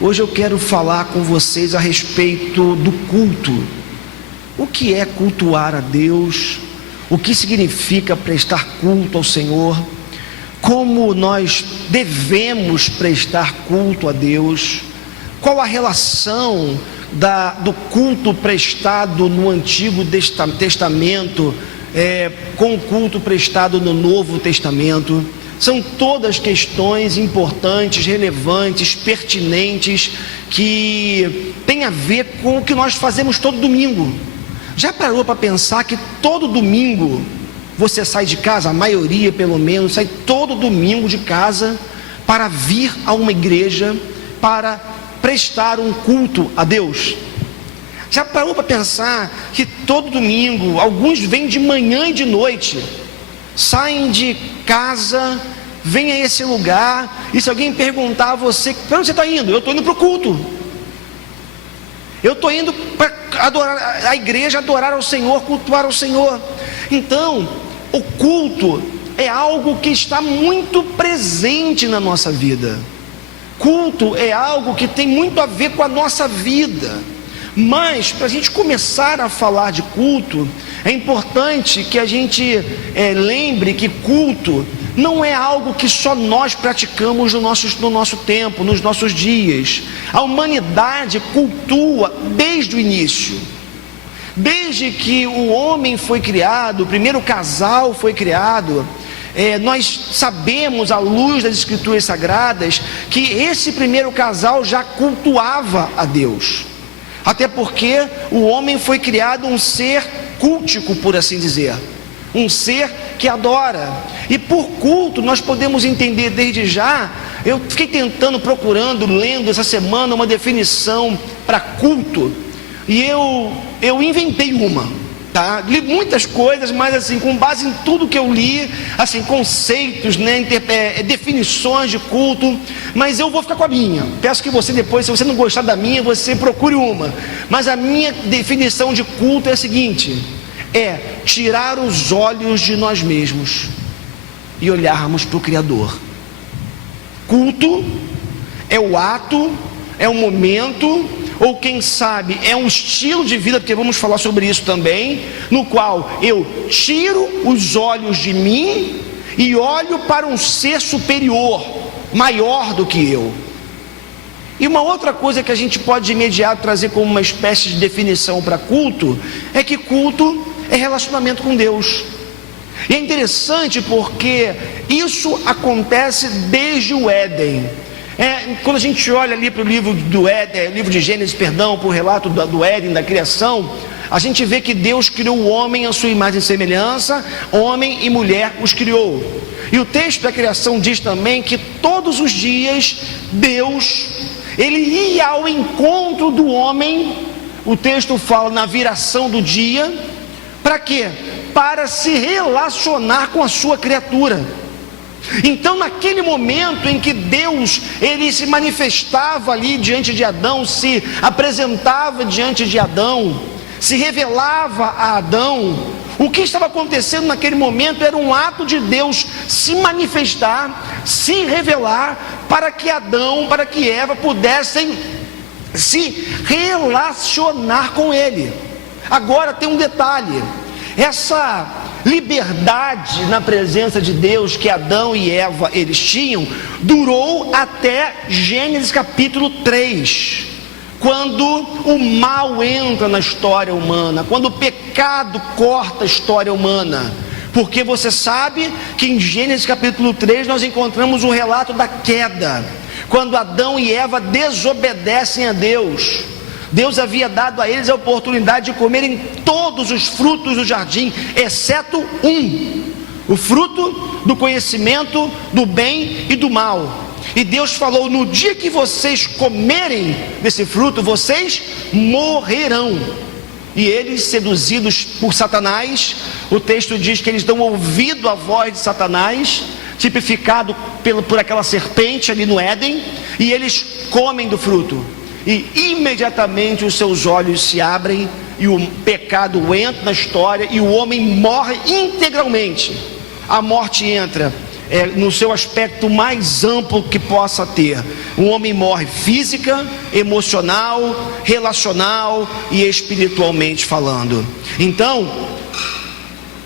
Hoje eu quero falar com vocês a respeito do culto. O que é cultuar a Deus? O que significa prestar culto ao Senhor? Como nós devemos prestar culto a Deus? Qual a relação do culto prestado no Antigo Testamento com o culto prestado no Novo Testamento? São todas questões importantes, relevantes, pertinentes, que têm a ver com o que nós fazemos todo domingo. Já parou para pensar que todo domingo você sai de casa, a maioria pelo menos, sai todo domingo de casa para vir a uma igreja, para prestar um culto a Deus? Já parou para pensar que todo domingo, alguns vêm de manhã e de noite, saem de casa, vêm a esse lugar, e se alguém perguntar a você, para onde você está indo? Eu estou indo para o culto, eu estou indo para adorar a igreja, adorar ao Senhor, cultuar ao Senhor. Então, o culto é algo que está muito presente na nossa vida. Culto é algo que tem muito a ver com a nossa vida. Mas, para a gente começar a falar de culto, é importante que a gente lembre que culto não é algo que só nós praticamos no nosso tempo, nos nossos dias. A humanidade cultua desde o início. Desde que o homem foi criado, o primeiro casal foi criado, nós sabemos, à luz das Escrituras Sagradas, que esse primeiro casal já cultuava a Deus. Até porque o homem foi criado um ser cultico, por assim dizer, um ser que adora. E por culto nós podemos entender desde já. Eu fiquei procurando, lendo essa semana uma definição para culto, e eu inventei uma, tá? Li muitas coisas, mas assim, com base em tudo que eu li, assim, conceitos, né, definições de culto, mas eu vou ficar com a minha. Peço que você depois, se você não gostar da minha, você procure uma. Mas a minha definição de culto é a seguinte: é tirar os olhos de nós mesmos e olharmos para o Criador. Culto é o ato, é o momento, ou quem sabe é um estilo de vida, porque vamos falar sobre isso também, no qual eu tiro os olhos de mim e olho para um ser superior, maior do que eu. E uma outra coisa que a gente pode de imediato trazer como uma espécie de definição para culto, é que culto é relacionamento com Deus. E é interessante porque isso acontece desde o Éden. Quando a gente olha ali para o livro do Éden, livro de Gênesis, perdão, para o relato do Éden, da criação, a gente vê que Deus criou o homem à sua imagem e semelhança, homem e mulher os criou. E o texto da criação diz também que todos os dias Deus, ele ia ao encontro do homem. O texto fala na viração do dia. Para quê? Para se relacionar com a sua criatura. Então, naquele momento em que Deus, ele se manifestava ali diante de Adão, se apresentava diante de Adão, se revelava a Adão, o que estava acontecendo naquele momento era um ato de Deus se manifestar, se revelar, para que Adão, para que Eva pudessem se relacionar com ele. Agora tem um detalhe: essa liberdade na presença de Deus que Adão e Eva eles tinham, durou até Gênesis capítulo 3, quando o mal entra na história humana, quando o pecado corta a história humana. Porque você sabe que em Gênesis capítulo 3 nós encontramos o relato da queda, quando Adão e Eva desobedecem a Deus. Deus havia dado a eles a oportunidade de comerem todos os frutos do jardim, exceto o fruto do conhecimento do bem e do mal. E Deus falou: no dia que vocês comerem desse fruto, vocês morrerão. E eles, seduzidos por Satanás, o texto diz que eles dão ouvido à voz de Satanás, tipificado por aquela serpente ali no Éden, e eles comem do fruto. E imediatamente os seus olhos se abrem, e o pecado entra na história, e o homem morre integralmente. A morte entra no seu aspecto mais amplo que possa ter. O homem morre física, emocional, relacional e espiritualmente falando. Então,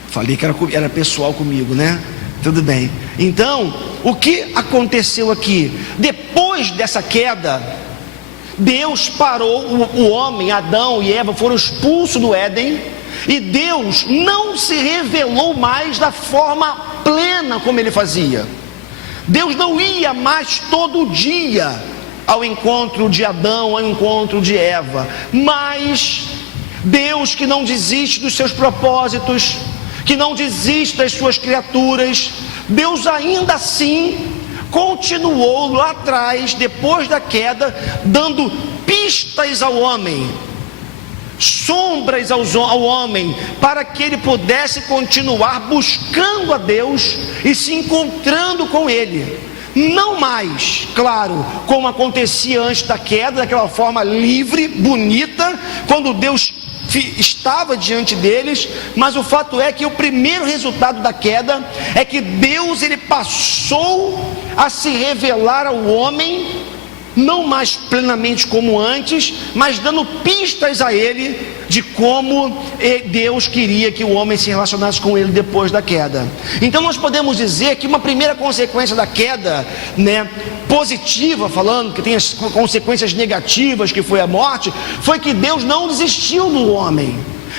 falei que era pessoal comigo, né? Tudo bem. Então, o que aconteceu aqui? Depois dessa queda, Deus parou o homem, Adão e Eva foram expulsos do Éden, e Deus não se revelou mais da forma plena como ele fazia. Deus não ia mais todo dia ao encontro de Adão, ao encontro de Eva, mas Deus, que não desiste dos seus propósitos, que não desiste das suas criaturas, Deus ainda assim continuou lá atrás, depois da queda, dando pistas ao homem, sombras ao homem, para que ele pudesse continuar buscando a Deus e se encontrando com Ele. Não mais, claro, como acontecia antes da queda, daquela forma livre, bonita, quando Deus estava diante deles, mas o fato é que o primeiro resultado da queda é que Deus, ele passou a se revelar ao homem, não mais plenamente como antes, mas dando pistas a ele de como Deus queria que o homem se relacionasse com ele depois da queda. Então nós podemos dizer que uma primeira consequência da queda, né, positiva, falando que tem as consequências negativas, que foi a morte, foi que Deus não desistiu do homem,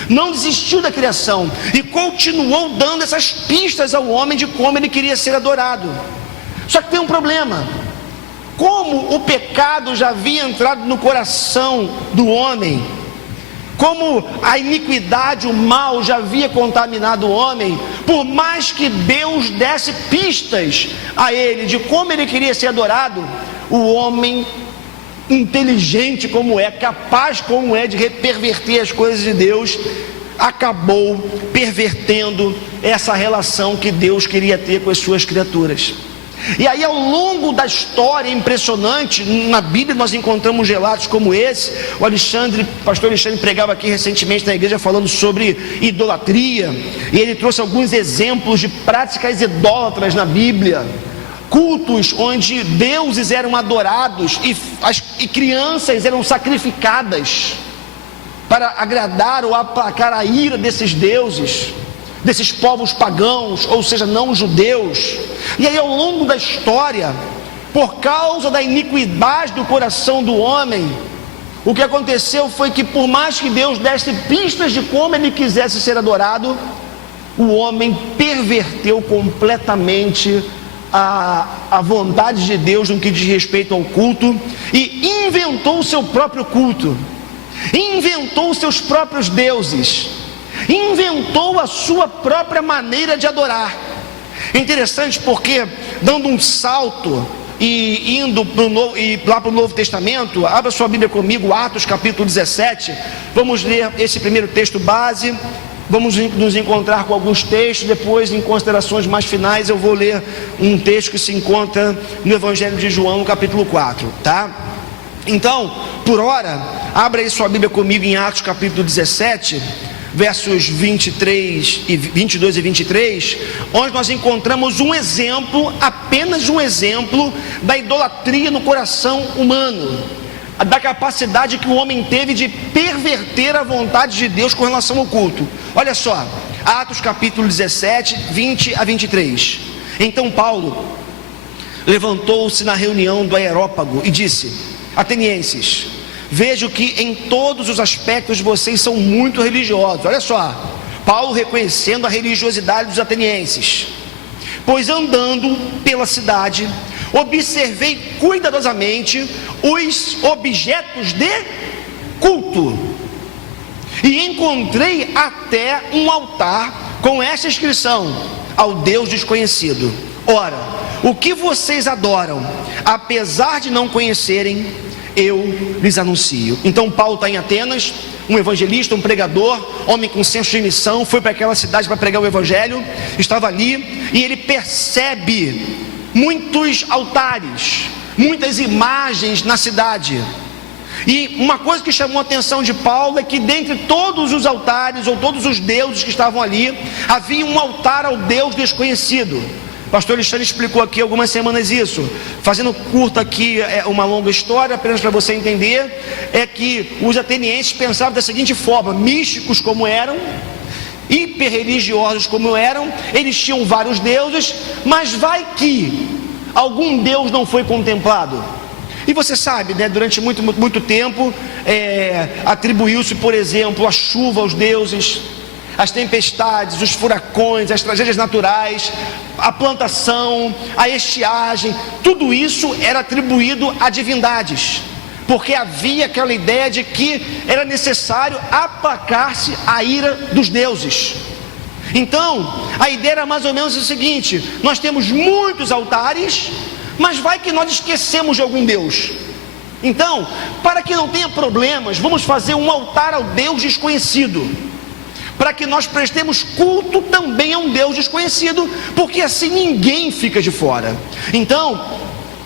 não desistiu da criação, e continuou dando essas pistas ao homem de como ele queria ser adorado. Só que tem um problema. Como o pecado já havia entrado no coração do homem, como a iniquidade, o mal já havia contaminado o homem, por mais que Deus desse pistas a ele de como ele queria ser adorado, o homem, inteligente como é, capaz como é de perverter as coisas de Deus, acabou pervertendo essa relação que Deus queria ter com as suas criaturas. E aí, ao longo da história impressionante, na Bíblia nós encontramos relatos como esse. O pastor Alexandre pregava aqui recentemente na igreja falando sobre idolatria, e ele trouxe alguns exemplos de práticas idólatras na Bíblia, cultos onde deuses eram adorados e crianças eram sacrificadas para agradar ou aplacar a ira desses deuses, desses povos pagãos, ou seja, não judeus. E aí, ao longo da história, por causa da iniquidade do coração do homem, o que aconteceu foi que, por mais que Deus desse pistas de como ele quisesse ser adorado, o homem perverteu completamente a vontade de Deus no que diz respeito ao culto, e inventou o seu próprio culto, inventou os seus próprios deuses, inventou a sua própria maneira de adorar. É interessante porque, dando um salto e indo lá para o Novo Testamento, abra sua Bíblia comigo, Atos capítulo 17, vamos ler esse primeiro texto base, vamos nos encontrar com alguns textos, depois em considerações mais finais eu vou ler um texto que se encontra no Evangelho de João, capítulo 4, tá? Então, por hora, abra aí sua Bíblia comigo em Atos capítulo 17, versos 22 e 23, onde nós encontramos um exemplo, apenas um exemplo, da idolatria no coração humano, da capacidade que o homem teve de perverter a vontade de Deus com relação ao culto. Olha só, Atos capítulo 17, 20 a 23. Então Paulo levantou-se na reunião do Areópago e disse: Atenienses, vejo que em todos os aspectos vocês são muito religiosos. Olha só, Paulo reconhecendo a religiosidade dos atenienses. Pois andando pela cidade, observei cuidadosamente os objetos de culto, e encontrei até um altar com esta inscrição: ao Deus desconhecido. Ora, o que vocês adoram, apesar de não conhecerem, eu lhes anuncio. Então Paulo está em Atenas, um evangelista, um pregador, homem com senso de missão, foi para aquela cidade para pregar o evangelho, estava ali e ele percebe muitos altares, muitas imagens na cidade. E uma coisa que chamou a atenção de Paulo é que dentre todos os altares ou todos os deuses que estavam ali, havia um altar ao Deus desconhecido. Pastor Alexandre explicou aqui algumas semanas isso. Fazendo curta aqui, uma longa história, apenas para você entender, é que os atenienses pensavam da seguinte forma: místicos como eram, hiperreligiosos como eram, eles tinham vários deuses, mas vai que algum deus não foi contemplado. E você sabe, né, durante muito tempo atribuiu-se, por exemplo, a chuva aos deuses, as tempestades, os furacões, as tragédias naturais, a plantação, a estiagem, tudo isso era atribuído a divindades, porque havia aquela ideia de que era necessário aplacar-se a ira dos deuses. Então, a ideia era mais ou menos o seguinte: nós temos muitos altares, mas vai que nós esquecemos de algum Deus. Então, para que não tenha problemas, vamos fazer um altar ao Deus desconhecido, para que nós prestemos culto também a um Deus desconhecido, porque assim ninguém fica de fora. Então,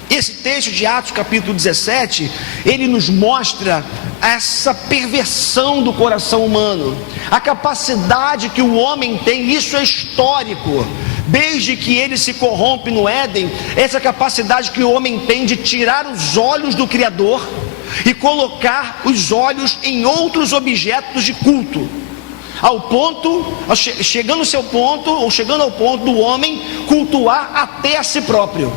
esse texto de Atos capítulo 17, ele nos mostra essa perversão do coração humano, a capacidade que o homem tem. Isso é histórico. Desde que ele se corrompe no Éden, essa capacidade que o homem tem de tirar os olhos do Criador e colocar os olhos em outros objetos de culto, ao ponto, chegando ao ponto do homem cultuar até a si próprio,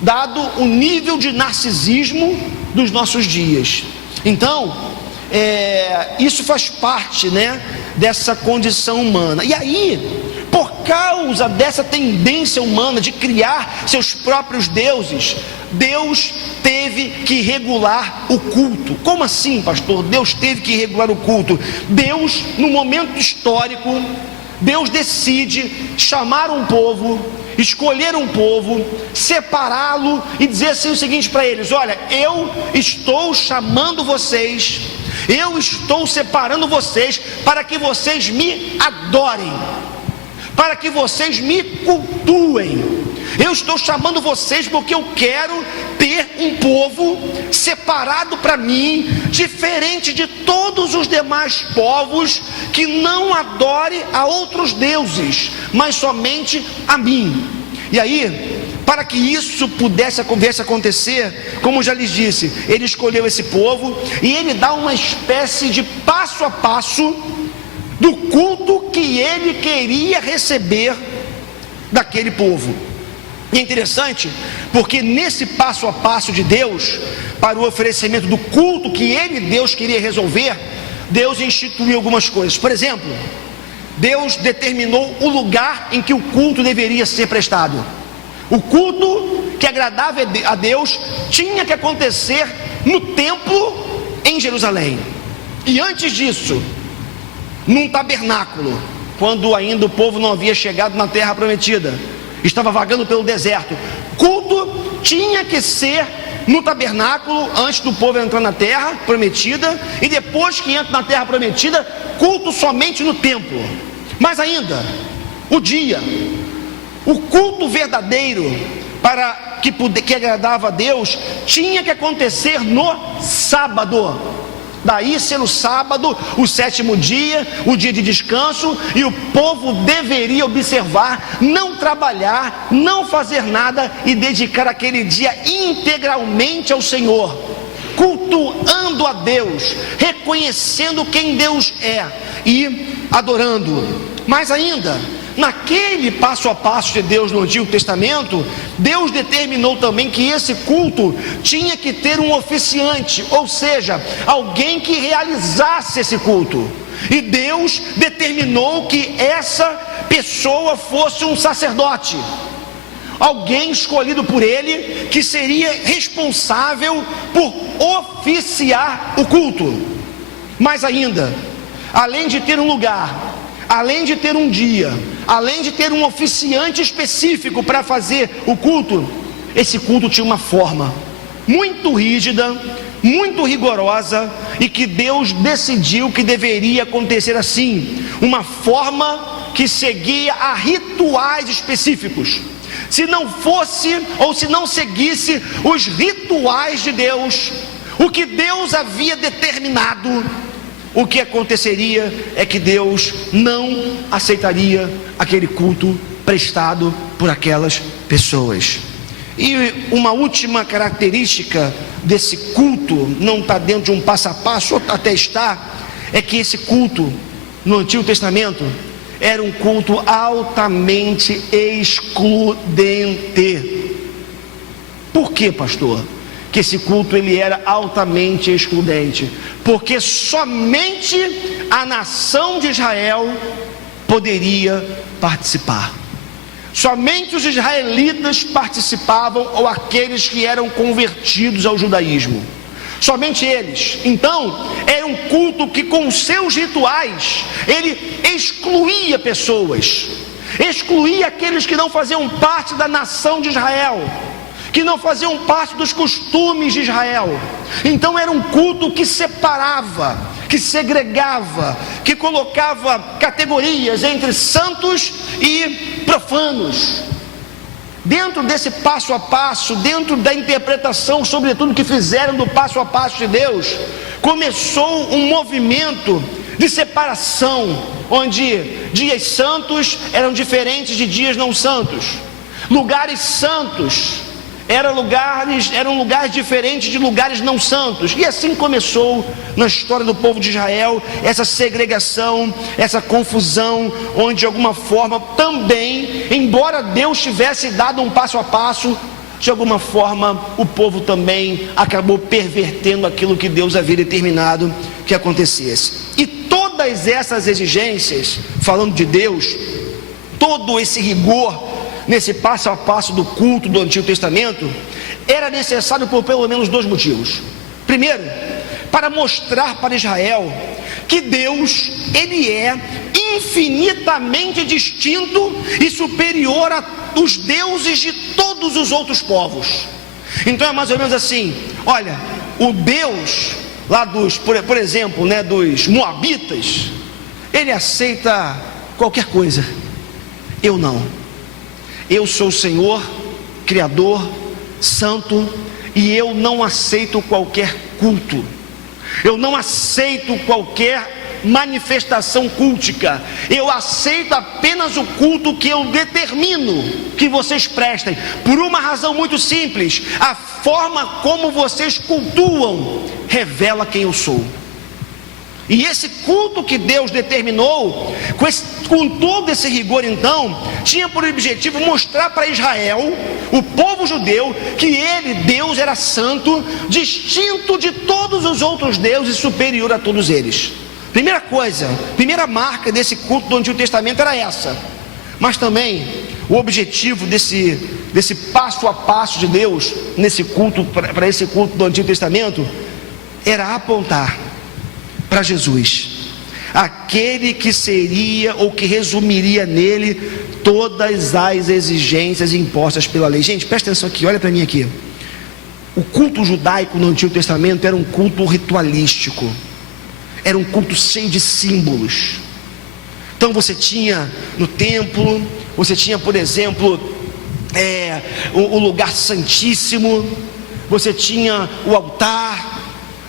dado o nível de narcisismo dos nossos dias. Então, isso faz parte, né, dessa condição humana. E aí, por causa dessa tendência humana de criar seus próprios deuses, Deus teve que regular o culto. Como assim, pastor? Deus teve que regular o culto. Deus, no momento histórico, Deus decide chamar um povo, escolher um povo, separá-lo e dizer assim o seguinte para eles: olha, eu estou chamando vocês, eu estou separando vocês para que vocês me adorem, para que vocês me cultuem. Eu estou chamando vocês porque eu quero ter um povo separado para mim, diferente de todos os demais povos, que não adore a outros deuses, mas somente a mim. E aí, para que isso pudesse acontecer, como já lhes disse, ele escolheu esse povo e ele dá uma espécie de passo a passo do culto que ele queria receber daquele povo. E é interessante, porque nesse passo a passo de Deus, para o oferecimento do culto que Deus queria resolver, Deus instituiu algumas coisas. Por exemplo, Deus determinou o lugar em que o culto deveria ser prestado. O culto que agradava a Deus tinha que acontecer no templo em Jerusalém. E antes disso, num tabernáculo, quando ainda o povo não havia chegado na terra prometida, estava vagando pelo deserto. Culto tinha que ser no tabernáculo antes do povo entrar na terra prometida, e depois que entra na terra prometida, culto somente no templo. Mas ainda, o culto verdadeiro para que agradava a Deus tinha que acontecer no sábado. Daí ser o sábado, o sétimo dia, o dia de descanso, e o povo deveria observar, não trabalhar, não fazer nada e dedicar aquele dia integralmente ao Senhor, cultuando a Deus, reconhecendo quem Deus é e adorando. Mais ainda, naquele passo a passo de Deus no Antigo Testamento, Deus determinou também que esse culto tinha que ter um oficiante, ou seja, alguém que realizasse esse culto. E Deus determinou que essa pessoa fosse um sacerdote, alguém escolhido por Ele, que seria responsável por oficiar o culto. Mas ainda, além de ter um lugar, além de ter um dia, além de ter um oficiante específico para fazer o culto, esse culto tinha uma forma muito rígida, muito rigorosa, e que Deus decidiu que deveria acontecer assim, uma forma que seguia a rituais específicos. Se não fosse, ou se não seguisse os rituais de Deus, o que Deus havia determinado, o que aconteceria é que Deus não aceitaria aquele culto prestado por aquelas pessoas. E uma última característica desse culto, não está dentro de um passo a passo, até está, é que esse culto no Antigo Testamento era um culto altamente excludente. Por que, pastor? Que esse culto ele era altamente excludente, porque somente a nação de Israel poderia participar. Somente os israelitas participavam, ou aqueles que eram convertidos ao judaísmo. Somente eles. Então, era um culto que com seus rituais, ele excluía pessoas, excluía aqueles que não faziam parte da nação de Israel, que não faziam parte dos costumes de Israel. Então era um culto que separava, que segregava, que colocava categorias entre santos e profanos. Dentro desse passo a passo, dentro da interpretação, sobretudo que fizeram do passo a passo de Deus, começou um movimento de separação, onde dias santos eram diferentes de dias não santos, lugares santos eram lugares diferentes de lugares não santos. E assim começou na história do povo de Israel essa segregação, essa confusão, onde de alguma forma também, embora Deus tivesse dado um passo a passo, de alguma forma o povo também acabou pervertendo aquilo que Deus havia determinado que acontecesse. E todas essas exigências, falando de Deus, todo esse rigor nesse passo a passo do culto do Antigo Testamento, era necessário por pelo menos dois motivos. Primeiro, para mostrar para Israel que Deus, ele é infinitamente distinto e superior aos deuses de todos os outros povos. Então é mais ou menos assim: olha, o Deus lá dos, por exemplo, dos Moabitas, ele aceita qualquer coisa, eu não. Eu sou o Senhor, Criador, Santo, e eu não aceito qualquer culto, eu não aceito qualquer manifestação cultica, eu aceito apenas o culto que eu determino que vocês prestem, por uma razão muito simples: a forma como vocês cultuam revela quem eu sou. E esse culto que Deus determinou, com todo esse rigor, então, tinha por objetivo mostrar para Israel, o povo judeu, que ele, Deus, era santo, distinto de todos os outros deuses, superior a todos eles. Primeira coisa, primeira marca desse culto do Antigo Testamento era essa. Mas também o objetivo desse passo a passo de Deus nesse culto, para esse culto do Antigo Testamento, era apontar para Jesus, aquele que seria ou que resumiria nele todas as exigências impostas pela lei. Gente, presta atenção aqui, olha para mim aqui. O culto judaico no Antigo Testamento era um culto ritualístico, era um culto cheio de símbolos. Então você tinha no templo, você tinha, por exemplo, o lugar santíssimo, você tinha o altar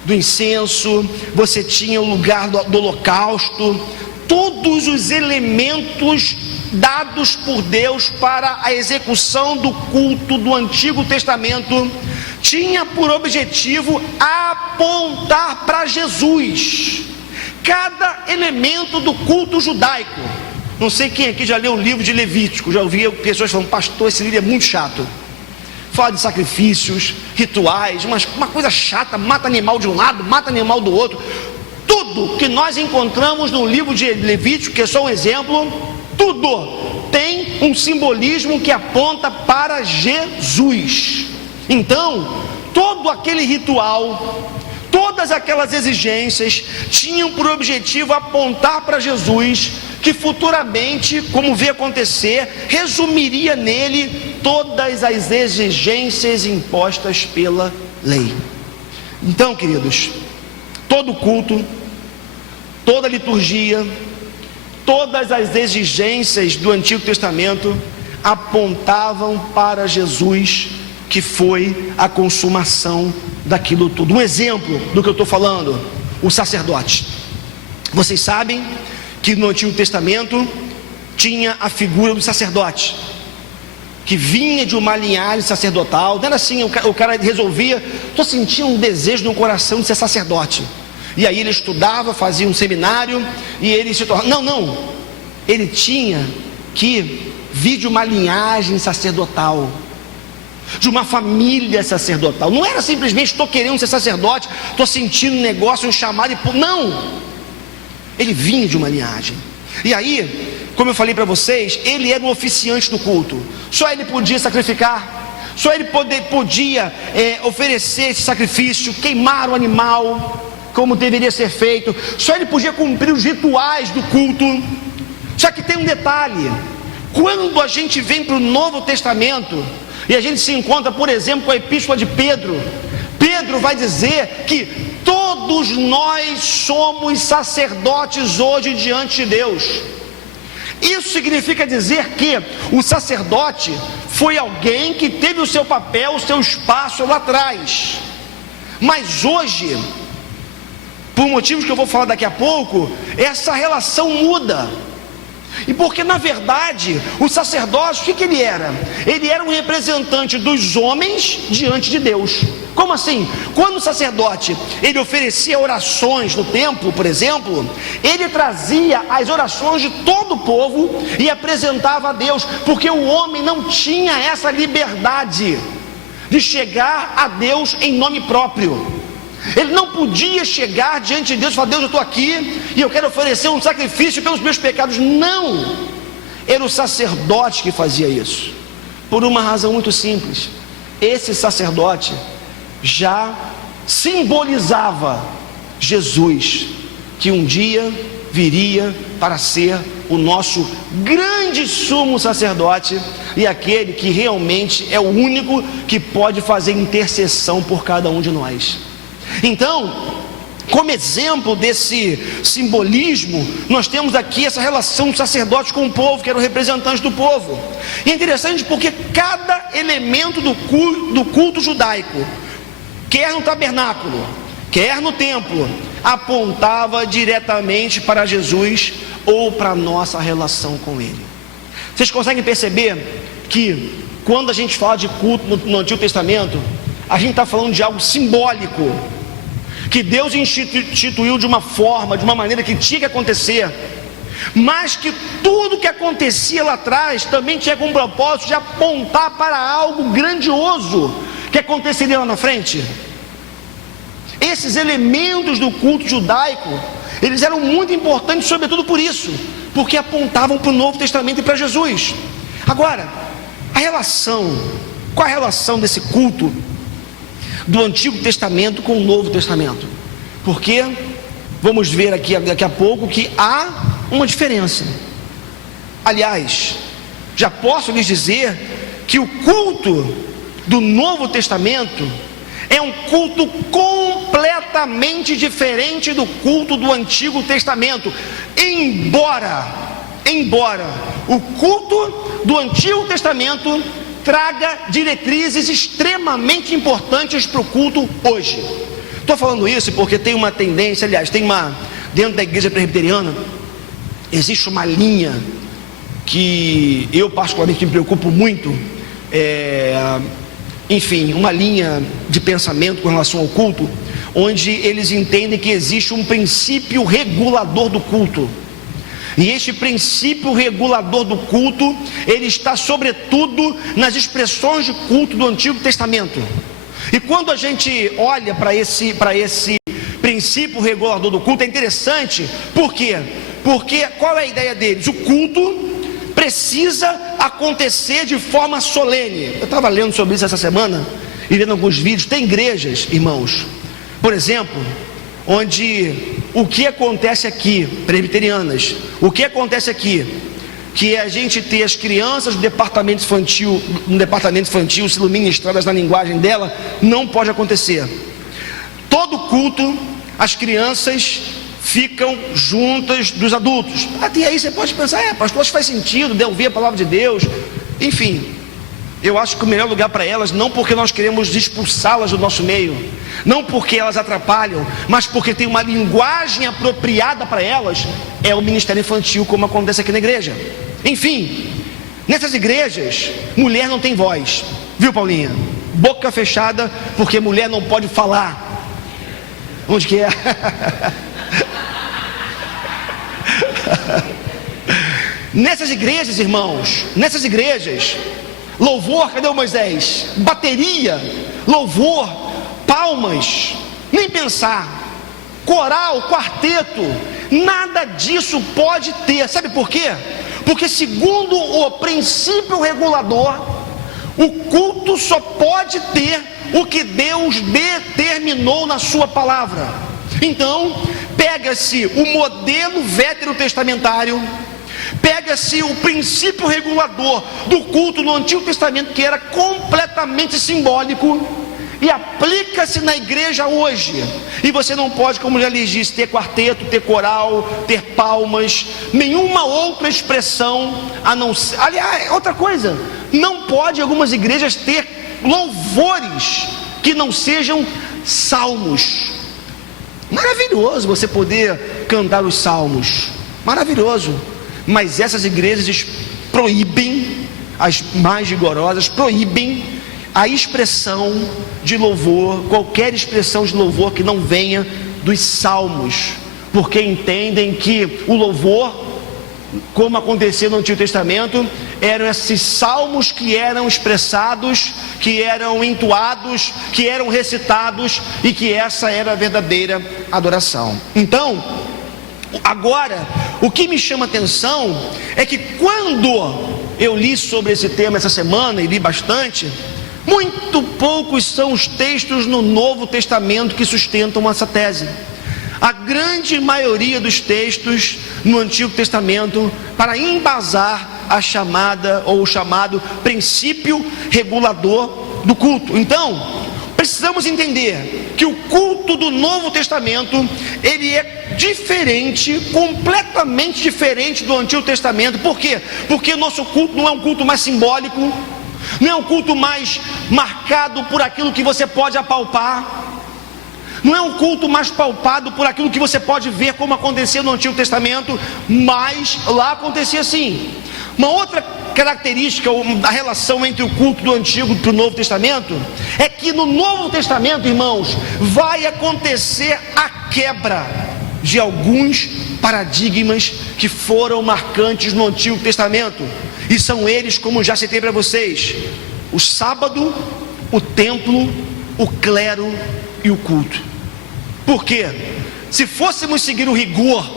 do incenso, você tinha o lugar do holocausto, todos os elementos dados por Deus para a execução do culto do Antigo Testamento tinha por objetivo apontar para Jesus. Cada elemento do culto judaico, não sei quem aqui já leu o livro de Levítico, já ouvi pessoas falando: pastor, esse livro é muito chato, fala de sacrifícios, rituais, uma coisa chata, mata animal de um lado, mata animal do outro. Tudo que nós encontramos no livro de Levítico, que é só um exemplo, tudo tem um simbolismo que aponta para Jesus. Então, todo aquele ritual, todas aquelas exigências tinham por objetivo apontar para Jesus, que futuramente, como vê acontecer, resumiria nele todas as exigências impostas pela lei. Então, queridos, todo culto, toda liturgia, todas as exigências do Antigo Testamento apontavam para Jesus, que foi a consumação daquilo tudo. Um exemplo do que eu estou falando: o sacerdote. Vocês sabem que no Antigo Testamento tinha a figura do sacerdote, que vinha de uma linhagem sacerdotal. Não era assim, o cara resolvia, estou sentindo um desejo no coração de ser sacerdote, e aí ele estudava, fazia um seminário, e ele se tornava, não, ele tinha que vir de uma linhagem sacerdotal, de uma família sacerdotal. Não era simplesmente estou querendo ser sacerdote, estou sentindo um negócio, um chamado, não, ele vinha de uma linhagem. E aí, como eu falei para vocês, ele era um oficiante do culto, só ele podia sacrificar, só ele podia oferecer esse sacrifício, queimar o animal como deveria ser feito, só ele podia cumprir os rituais do culto. Só que tem um detalhe: quando a gente vem para o Novo Testamento e a gente se encontra, por exemplo, com a epístola de Pedro, Pedro vai dizer que todos nós somos sacerdotes hoje diante de Deus. Isso significa dizer que o sacerdote foi alguém que teve o seu papel, o seu espaço lá atrás, mas hoje, por motivos que eu vou falar daqui a pouco, essa relação muda. E porque na verdade o sacerdote, o que ele era? Ele era um representante dos homens diante de Deus. Como assim? Quando o sacerdote ele oferecia orações no templo, por exemplo, ele trazia as orações de todo o povo e apresentava a Deus, porque o homem não tinha essa liberdade de chegar a Deus em nome próprio. Ele não podia chegar diante de Deus e falar: Deus, eu estou aqui e eu quero oferecer um sacrifício pelos meus pecados. Não, era o sacerdote que fazia isso, por uma razão muito simples: esse sacerdote já simbolizava Jesus, que um dia viria para ser o nosso grande sumo sacerdote, e aquele que realmente é o único que pode fazer intercessão por cada um de nós. Então, como exemplo desse simbolismo, nós temos aqui essa relação do sacerdote com o povo, que era o representante do povo. E é interessante porque cada elemento do culto judaico, quer no tabernáculo, quer no templo, apontava diretamente para Jesus ou para a nossa relação com Ele. Vocês conseguem perceber que quando a gente fala de culto no Antigo Testamento, a gente está falando de algo simbólico, que Deus instituiu de uma forma, de uma maneira que tinha que acontecer, mas que tudo que acontecia lá atrás também tinha como propósito de apontar para algo grandioso que aconteceria lá na frente. Esses elementos do culto judaico, eles eram muito importantes, sobretudo por isso, porque apontavam para o Novo Testamento e para Jesus. Agora, qual a relação desse culto do Antigo Testamento com o Novo Testamento? Porque vamos ver aqui daqui a pouco que há uma diferença. Aliás, já posso lhes dizer que o culto do Novo Testamento é um culto completamente diferente do culto do Antigo Testamento. Embora o culto do Antigo Testamento traga diretrizes extremamente importantes para o culto hoje. Estou falando isso porque tem uma tendência, aliás, dentro da igreja presbiteriana, existe uma linha que eu particularmente me preocupo muito, uma linha de pensamento com relação ao culto, onde eles entendem que existe um princípio regulador do culto. E este princípio regulador do culto, ele está sobretudo nas expressões de culto do Antigo Testamento. E quando a gente olha para esse princípio regulador do culto, é interessante. Por quê? Porque qual é a ideia deles? O culto precisa acontecer de forma solene. Eu estava lendo sobre isso essa semana e vendo alguns vídeos. Tem igrejas, irmãos, por exemplo, onde o que acontece aqui, presbiterianas, o que acontece aqui, que é a gente ter as crianças no departamento infantil sendo ministradas na linguagem dela, não pode acontecer. Todo culto, as crianças ficam juntas dos adultos. Até aí você pode pensar: pastor, acho que faz sentido de ouvir a palavra de Deus. Enfim, eu acho que o melhor lugar para elas, não porque nós queremos expulsá-las do nosso meio, não porque elas atrapalham, mas porque tem uma linguagem apropriada para elas, é o ministério infantil, como acontece aqui na igreja. Enfim, nessas igrejas, mulher não tem voz, viu, Paulinha? Boca fechada, porque mulher não pode falar. Onde que é? Nessas igrejas, irmãos, nessas igrejas, louvor, cadê o Moisés? Bateria, louvor, palmas, nem pensar. Coral, quarteto, nada disso pode ter. Sabe por quê? Porque segundo o princípio regulador, o culto só pode ter o que Deus determinou na sua palavra. Então, pega-se o modelo veterotestamentário, pega-se o princípio regulador do culto no Antigo Testamento, que era completamente simbólico, e aplica-se na igreja hoje. E você não pode, como já lhes disse, ter quarteto, ter coral, ter palmas, nenhuma outra expressão a não ser. Aliás, outra coisa, não pode algumas igrejas ter louvores que não sejam salmos. Maravilhoso você poder cantar os salmos, maravilhoso. Mas essas igrejas proíbem, as mais rigorosas proíbem a expressão de louvor, qualquer expressão de louvor que não venha dos salmos, porque entendem que o louvor, como acontecia no Antigo Testamento, eram esses salmos que eram expressados, que eram entoados, que eram recitados, e que essa era a verdadeira adoração. Então, agora, o que me chama a atenção é que quando eu li sobre esse tema essa semana, e li bastante, muito poucos são os textos no Novo Testamento que sustentam essa tese. A grande maioria dos textos no Antigo Testamento para embasar a chamada ou o chamado princípio regulador do culto. Então, precisamos entender que o culto do Novo Testamento, ele é diferente, completamente diferente do Antigo Testamento. Por quê? Porque o nosso culto não é um culto mais simbólico, não é um culto mais marcado por aquilo que você pode apalpar, não é um culto mais palpado por aquilo que você pode ver, como acontecia no Antigo Testamento, mas lá acontecia assim. Uma outra característica da relação entre o culto do Antigo para o Novo Testamento é que no Novo Testamento, irmãos, vai acontecer a quebra de alguns paradigmas que foram marcantes no Antigo Testamento, e são eles, como já citei para vocês: o sábado, o templo, o clero e o culto. Por quê? Se fôssemos seguir o rigor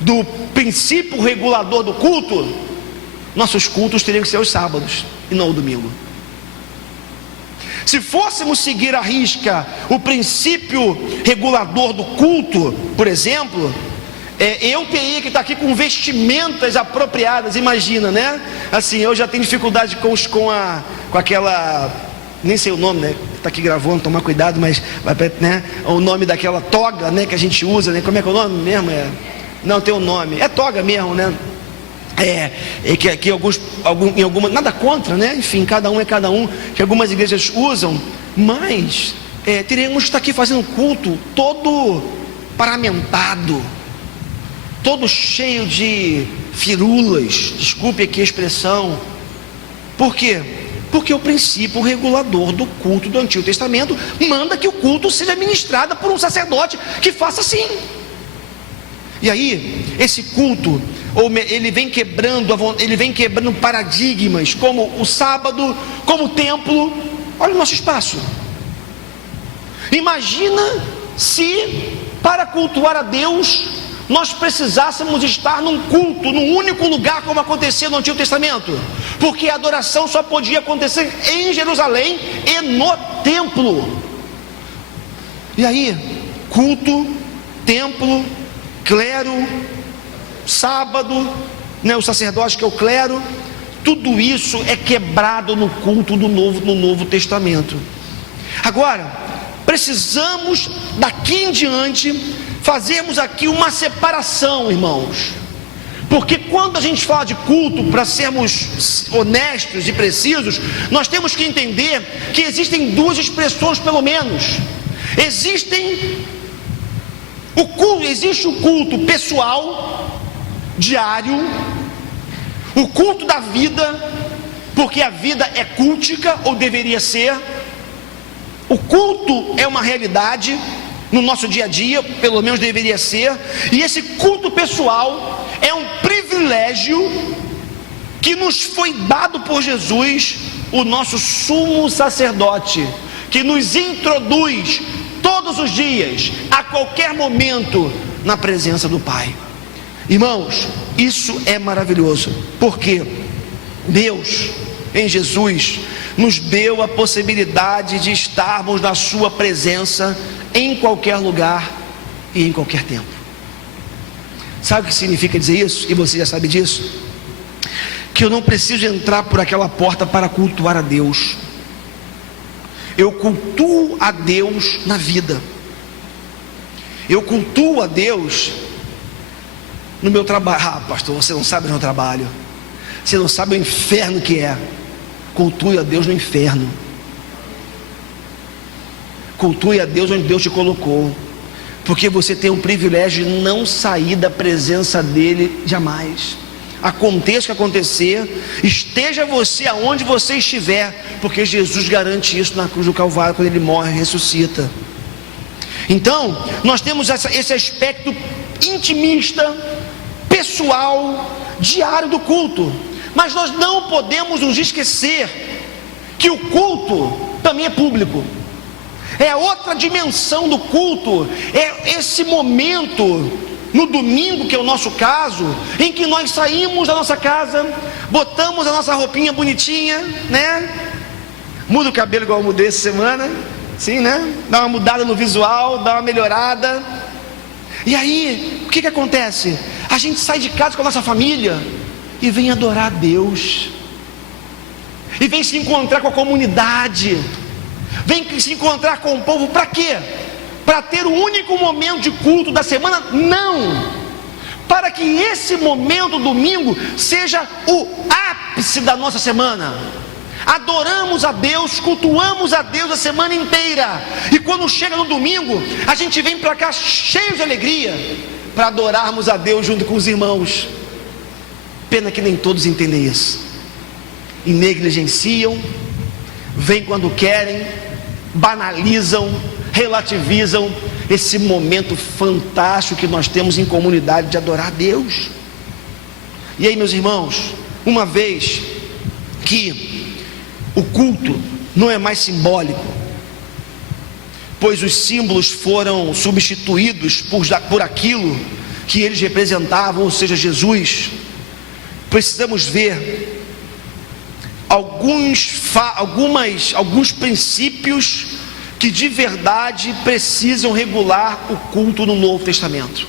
do princípio regulador do culto, nossos cultos teriam que ser os sábados e não o domingo. Se fôssemos seguir à risca o princípio regulador do culto, por exemplo, eu teria que estar aqui com vestimentas apropriadas. Imagina, né? Assim, eu já tenho dificuldade com aquela, nem sei o nome, né? Está aqui gravando, tomar cuidado, mas né? O nome daquela toga, né? Que a gente usa, né? Como é que é o nome mesmo? Não tem um nome, é toga mesmo, né? Que em alguma, nada contra, né? Enfim, cada um é cada um, que algumas igrejas usam, mas teríamos que estar aqui fazendo culto todo paramentado, todo cheio de firulas, desculpe aqui a expressão. Por quê? Porque o princípio regulador do culto do Antigo Testamento manda que o culto seja ministrado por um sacerdote que faça assim. E aí, esse culto, ele vem quebrando paradigmas, como o sábado, como o templo. Olha o nosso espaço. Imagina se, para cultuar a Deus, nós precisássemos estar num culto, num único lugar, como acontecia no Antigo Testamento, porque a adoração só podia acontecer em Jerusalém e no templo. E aí, culto, templo, clero, sábado, né, o sacerdote que é o clero, tudo isso é quebrado no culto no Novo Testamento. Agora, precisamos daqui em diante fazermos aqui uma separação, irmãos, porque quando a gente fala de culto, para sermos honestos e precisos, nós temos que entender que existem duas expressões pelo menos. Existe o culto pessoal, diário, o culto da vida, porque a vida é cultica, ou deveria ser. O culto é uma realidade no nosso dia a dia, pelo menos deveria ser. E esse culto pessoal é um privilégio que nos foi dado por Jesus, o nosso sumo sacerdote, que nos introduz todos os dias, a qualquer momento, na presença do Pai. Irmãos, isso é maravilhoso, porque Deus, em Jesus, nos deu a possibilidade de estarmos na sua presença em qualquer lugar e em qualquer tempo. Sabe o que significa dizer isso? E você já sabe disso? Que eu não preciso entrar por aquela porta para cultuar a Deus. Eu cultuo a Deus na vida. Eu cultuo a Deus no meu trabalho. Ah, pastor, você não sabe o meu trabalho. Você não sabe o inferno que é. Cultue a Deus no inferno. Cultue a Deus onde Deus te colocou, porque você tem o privilégio de não sair da presença dele jamais. Aconteça o que acontecer, esteja você aonde você estiver, porque Jesus garante isso na cruz do Calvário, quando ele morre e ressuscita. Então nós temos esse aspecto intimista, pessoal, diário do culto. Mas nós não podemos nos esquecer que o culto também é público. É outra dimensão do culto. É esse momento no domingo, que é o nosso caso, em que nós saímos da nossa casa, botamos a nossa roupinha bonitinha, né? Muda o cabelo igual eu mudei essa semana, sim, né? Dá uma mudada no visual, dá uma melhorada. E aí, o que acontece? A gente sai de casa com a nossa família e vem adorar a Deus, e vem se encontrar com a comunidade, vem se encontrar com o povo. Para quê? Para ter o único momento de culto da semana? Não, para que esse momento domingo seja o ápice da nossa semana. Adoramos a Deus, cultuamos a Deus a semana inteira, e quando chega no domingo, a gente vem para cá cheio de alegria, para adorarmos a Deus junto com os irmãos. Pena que nem todos entendem isso, e negligenciam, vêm quando querem, banalizam, relativizam esse momento fantástico que nós temos em comunidade de adorar a Deus. E aí, meus irmãos, uma vez que o culto não é mais simbólico, pois os símbolos foram substituídos por aquilo que eles representavam, ou seja, Jesus, precisamos ver alguns princípios que de verdade precisam regular o culto no Novo Testamento.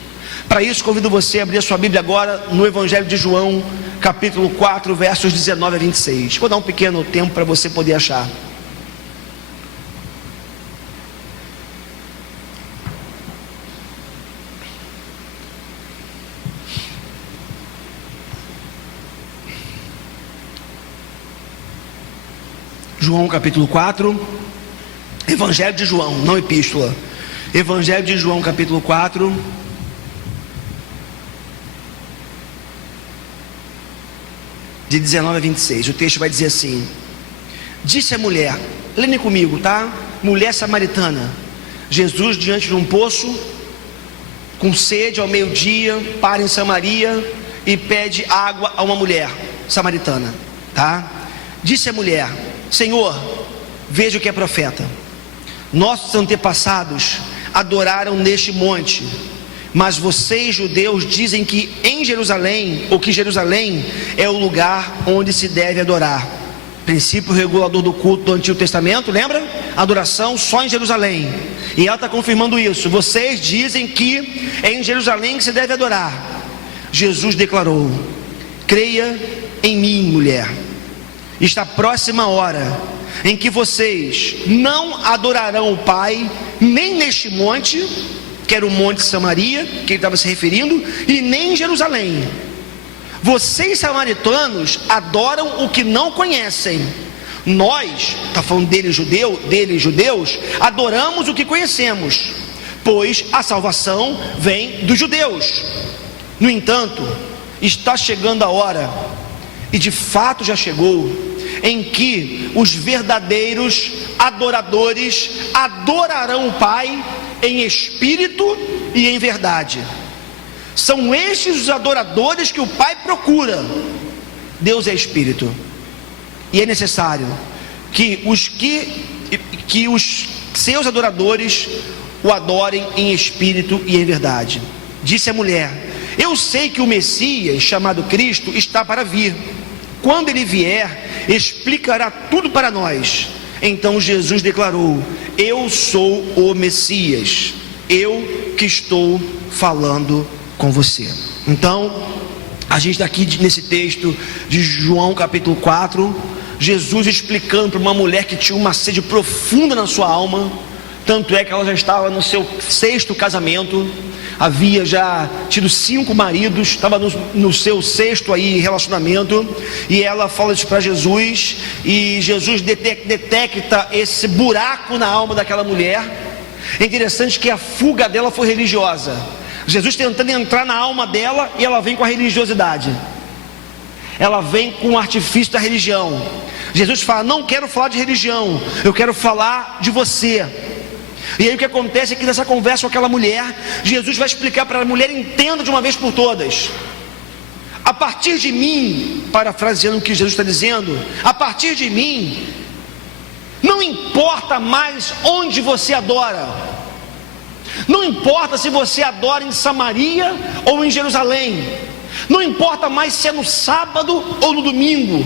Para isso, convido você a abrir a sua Bíblia agora no Evangelho de João, capítulo 4, versos 19 a 26. Vou dar um pequeno tempo para você poder achar. João capítulo 4, Evangelho de João, não epístola. Evangelho de João capítulo 4, de 19 a 26. O texto vai dizer assim: disse a mulher, lêem comigo, tá? Mulher samaritana. Jesus diante de um poço, com sede ao meio-dia, para em Samaria e pede água a uma mulher samaritana, tá? Disse a mulher: Senhor, veja o que é profeta. Nossos antepassados adoraram neste monte, mas vocês, judeus, dizem que em Jerusalém, ou que Jerusalém é o lugar onde se deve adorar. Princípio regulador do culto do Antigo Testamento, lembra? Adoração só em Jerusalém. E ela está confirmando isso. Vocês dizem que é em Jerusalém que se deve adorar. Jesus declarou: creia em mim, mulher. Está próxima a hora em que vocês não adorarão o Pai, nem neste monte, que era o monte de Samaria, que ele estava se referindo, e nem em Jerusalém. Vocês samaritanos adoram o que não conhecem. Nós, está falando deles judeus, adoramos o que conhecemos, pois a salvação vem dos judeus. No entanto, está chegando a hora e de fato já chegou, em que os verdadeiros adoradores adorarão o Pai em espírito e em verdade. São estes os adoradores que o Pai procura. Deus é espírito, e é necessário que os seus adoradores o adorem em espírito e em verdade. Disse a mulher: eu sei que o Messias, chamado Cristo, está para vir. Quando ele vier, explicará tudo para nós. Então Jesus declarou: eu sou o Messias, eu que estou falando com você. Então, a gente está aqui nesse texto de João capítulo 4, Jesus explicando para uma mulher que tinha uma sede profunda na sua alma. Tanto é que ela já estava no seu 6º casamento, havia já tido 5 maridos, estava no seu 6º aí relacionamento, e ela fala isso para Jesus, e Jesus detecta esse buraco na alma daquela mulher. É interessante que a fuga dela foi religiosa, Jesus tentando entrar na alma dela, e ela vem com a religiosidade, ela vem com o artifício da religião. Jesus fala: não quero falar de religião, eu quero falar de você. E aí o que acontece é que nessa conversa com aquela mulher, Jesus vai explicar para a mulher: entenda de uma vez por todas, a partir de mim, parafraseando o que Jesus está dizendo, a partir de mim, não importa mais onde você adora, não importa se você adora em Samaria ou em Jerusalém, não importa mais se é no sábado ou no domingo,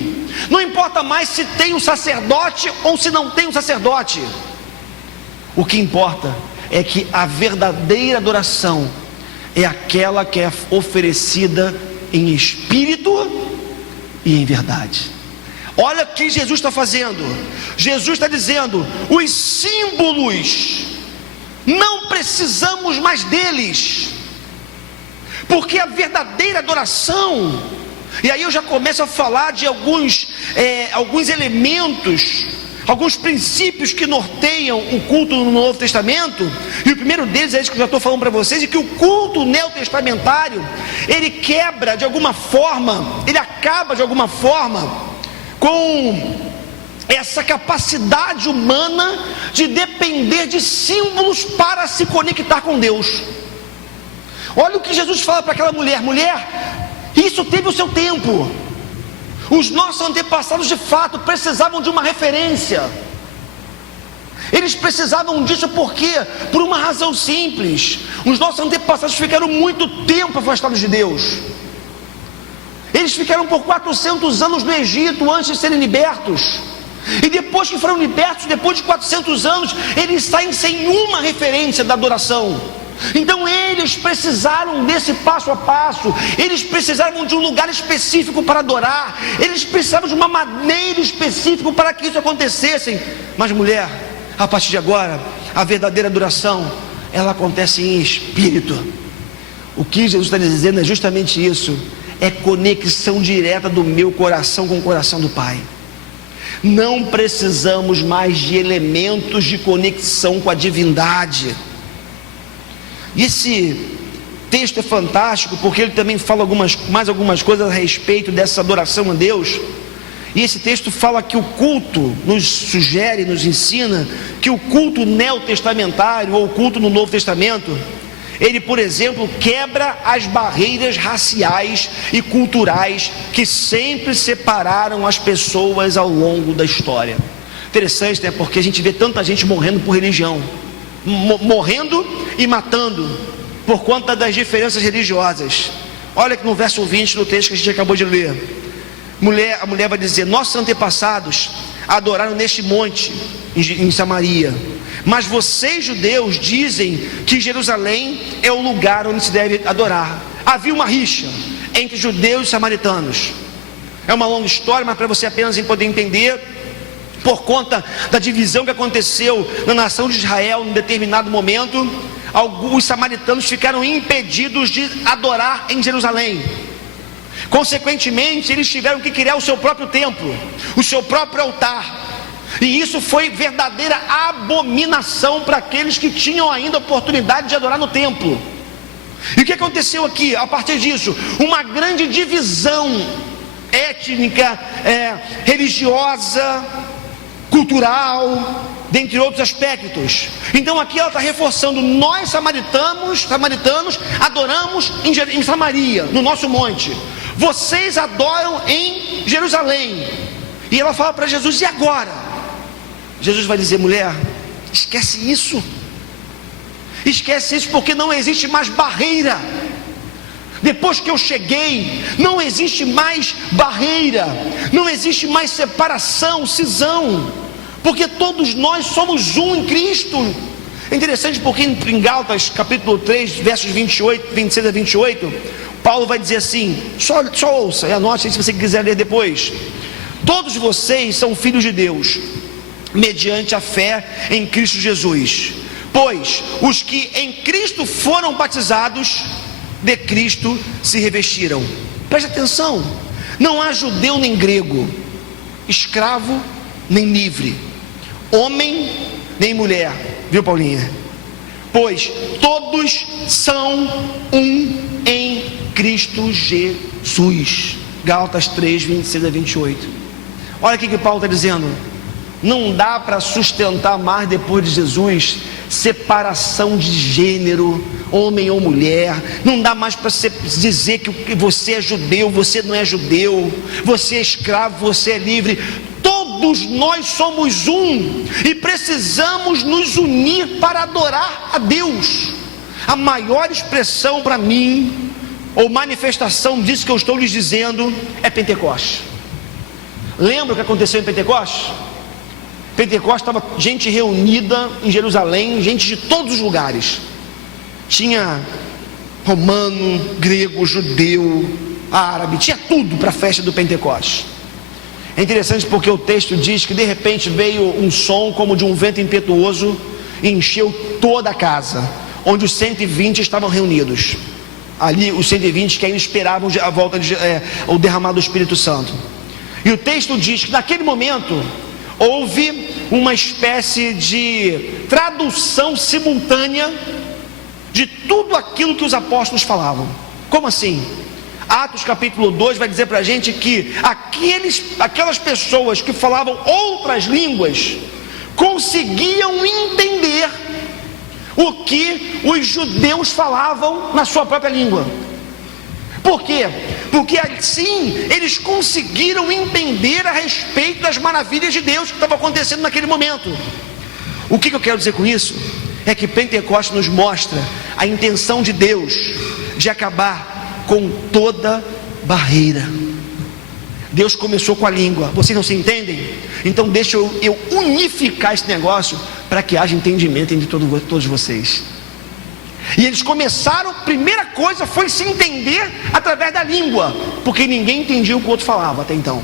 não importa mais se tem um sacerdote ou se não tem um sacerdote. O que importa é que a verdadeira adoração é aquela que é oferecida em espírito e em verdade. Olha o que Jesus está fazendo. Jesus está dizendo: os símbolos, não precisamos mais deles, porque a verdadeira adoração, e aí eu já começo a falar de alguns elementos, alguns princípios que norteiam o culto no Novo Testamento. E o primeiro deles é isso que eu já estou falando para vocês: é que o culto neotestamentário, ele quebra de alguma forma, ele acaba de alguma forma com essa capacidade humana de depender de símbolos para se conectar com Deus. Olha o que Jesus fala para aquela mulher: mulher, isso teve o seu tempo. Os nossos antepassados de fato precisavam de uma referência. Eles precisavam disso porque, por uma razão simples, os nossos antepassados ficaram muito tempo afastados de Deus. Eles ficaram por 400 anos no Egito antes de serem libertos. E depois que foram libertos, depois de 400 anos, eles saem sem uma referência da adoração. Então eles precisaram desse passo a passo, eles precisavam de um lugar específico para adorar, eles precisavam de uma maneira específica para que isso acontecesse. Mas mulher, a partir de agora, a verdadeira adoração, ela acontece em espírito. O que Jesus está dizendo é justamente isso: é conexão direta do meu coração com o coração do Pai. Não precisamos mais de elementos de conexão com a divindade. E esse texto é fantástico porque ele também fala mais algumas coisas a respeito dessa adoração a Deus. E esse texto fala que o culto nos sugere, nos ensina que o culto neotestamentário ou o culto no Novo Testamento, ele, por exemplo, quebra as barreiras raciais e culturais que sempre separaram as pessoas ao longo da história. Interessante, né? Porque a gente vê tanta gente morrendo por religião, morrendo e matando por conta das diferenças religiosas. Olha que no verso 20 do texto que a gente acabou de ler, a mulher vai dizer: nossos antepassados adoraram neste monte em Samaria, mas vocês judeus dizem que Jerusalém é o lugar onde se deve adorar. Havia uma rixa entre judeus e samaritanos. É uma longa história, mas para você apenas poder entender, por conta da divisão que aconteceu na nação de Israel em determinado momento, os samaritanos ficaram impedidos de adorar em Jerusalém. Consequentemente, eles tiveram que criar o seu próprio templo, o seu próprio altar. E isso foi verdadeira abominação para aqueles que tinham ainda a oportunidade de adorar no templo. E o que aconteceu aqui? A partir disso, uma grande divisão étnica, religiosa, cultural, dentre outros aspectos. Então aqui ela está reforçando: nós samaritanos adoramos em Samaria, no nosso monte, vocês adoram em Jerusalém. E ela fala para Jesus: e agora? Jesus vai dizer: mulher, esquece isso, porque não existe mais barreira. Depois que eu cheguei, não existe mais barreira, não existe mais separação, cisão, porque todos nós somos um em Cristo. É interessante porque em Gálatas capítulo 3, versos 26 a 28, Paulo vai dizer assim, só ouça e anote se você quiser ler depois: todos vocês são filhos de Deus, mediante a fé em Cristo Jesus, pois os que em Cristo foram batizados, de Cristo se revestiram. Preste atenção: não há judeu nem grego, escravo nem livre, homem nem mulher, viu, Paulinha? Pois todos são um em Cristo Jesus. Gálatas 3, 26 a 28. Olha o que Paulo está dizendo: não dá para sustentar mais depois de Jesus separação de gênero, homem ou mulher. Não dá mais para dizer que você é judeu, você não é judeu, você é escravo, você é livre. Todos nós somos um e precisamos nos unir para adorar a Deus. A maior expressão para mim, ou manifestação disso que eu estou lhes dizendo, é Pentecostes. Lembra o que aconteceu em Pentecostes? Pentecostes estava gente reunida em Jerusalém, gente de todos os lugares. Tinha romano, grego, judeu, árabe, tinha tudo para a festa do Pentecostes. É interessante porque o texto diz que de repente veio um som como de um vento impetuoso e encheu toda a casa, onde os 120 estavam reunidos. Ali os 120 que ainda esperavam a volta o derramar do Espírito Santo. E o texto diz que naquele momento houve uma espécie de tradução simultânea de tudo aquilo que os apóstolos falavam. Como assim? Atos capítulo 2 vai dizer para a gente que aquelas pessoas que falavam outras línguas conseguiam entender o que os judeus falavam na sua própria língua. Por quê? Porque assim eles conseguiram entender a respeito das maravilhas de Deus que estavam acontecendo naquele momento. O que eu quero dizer com isso? É que Pentecostes nos mostra a intenção de Deus de acabar com toda barreira. Deus começou com a língua, vocês não se entendem? Então deixa eu unificar esse negócio para que haja entendimento entre todos vocês. E eles começaram, a primeira coisa foi se entender através da língua, porque ninguém entendia o que o outro falava até então.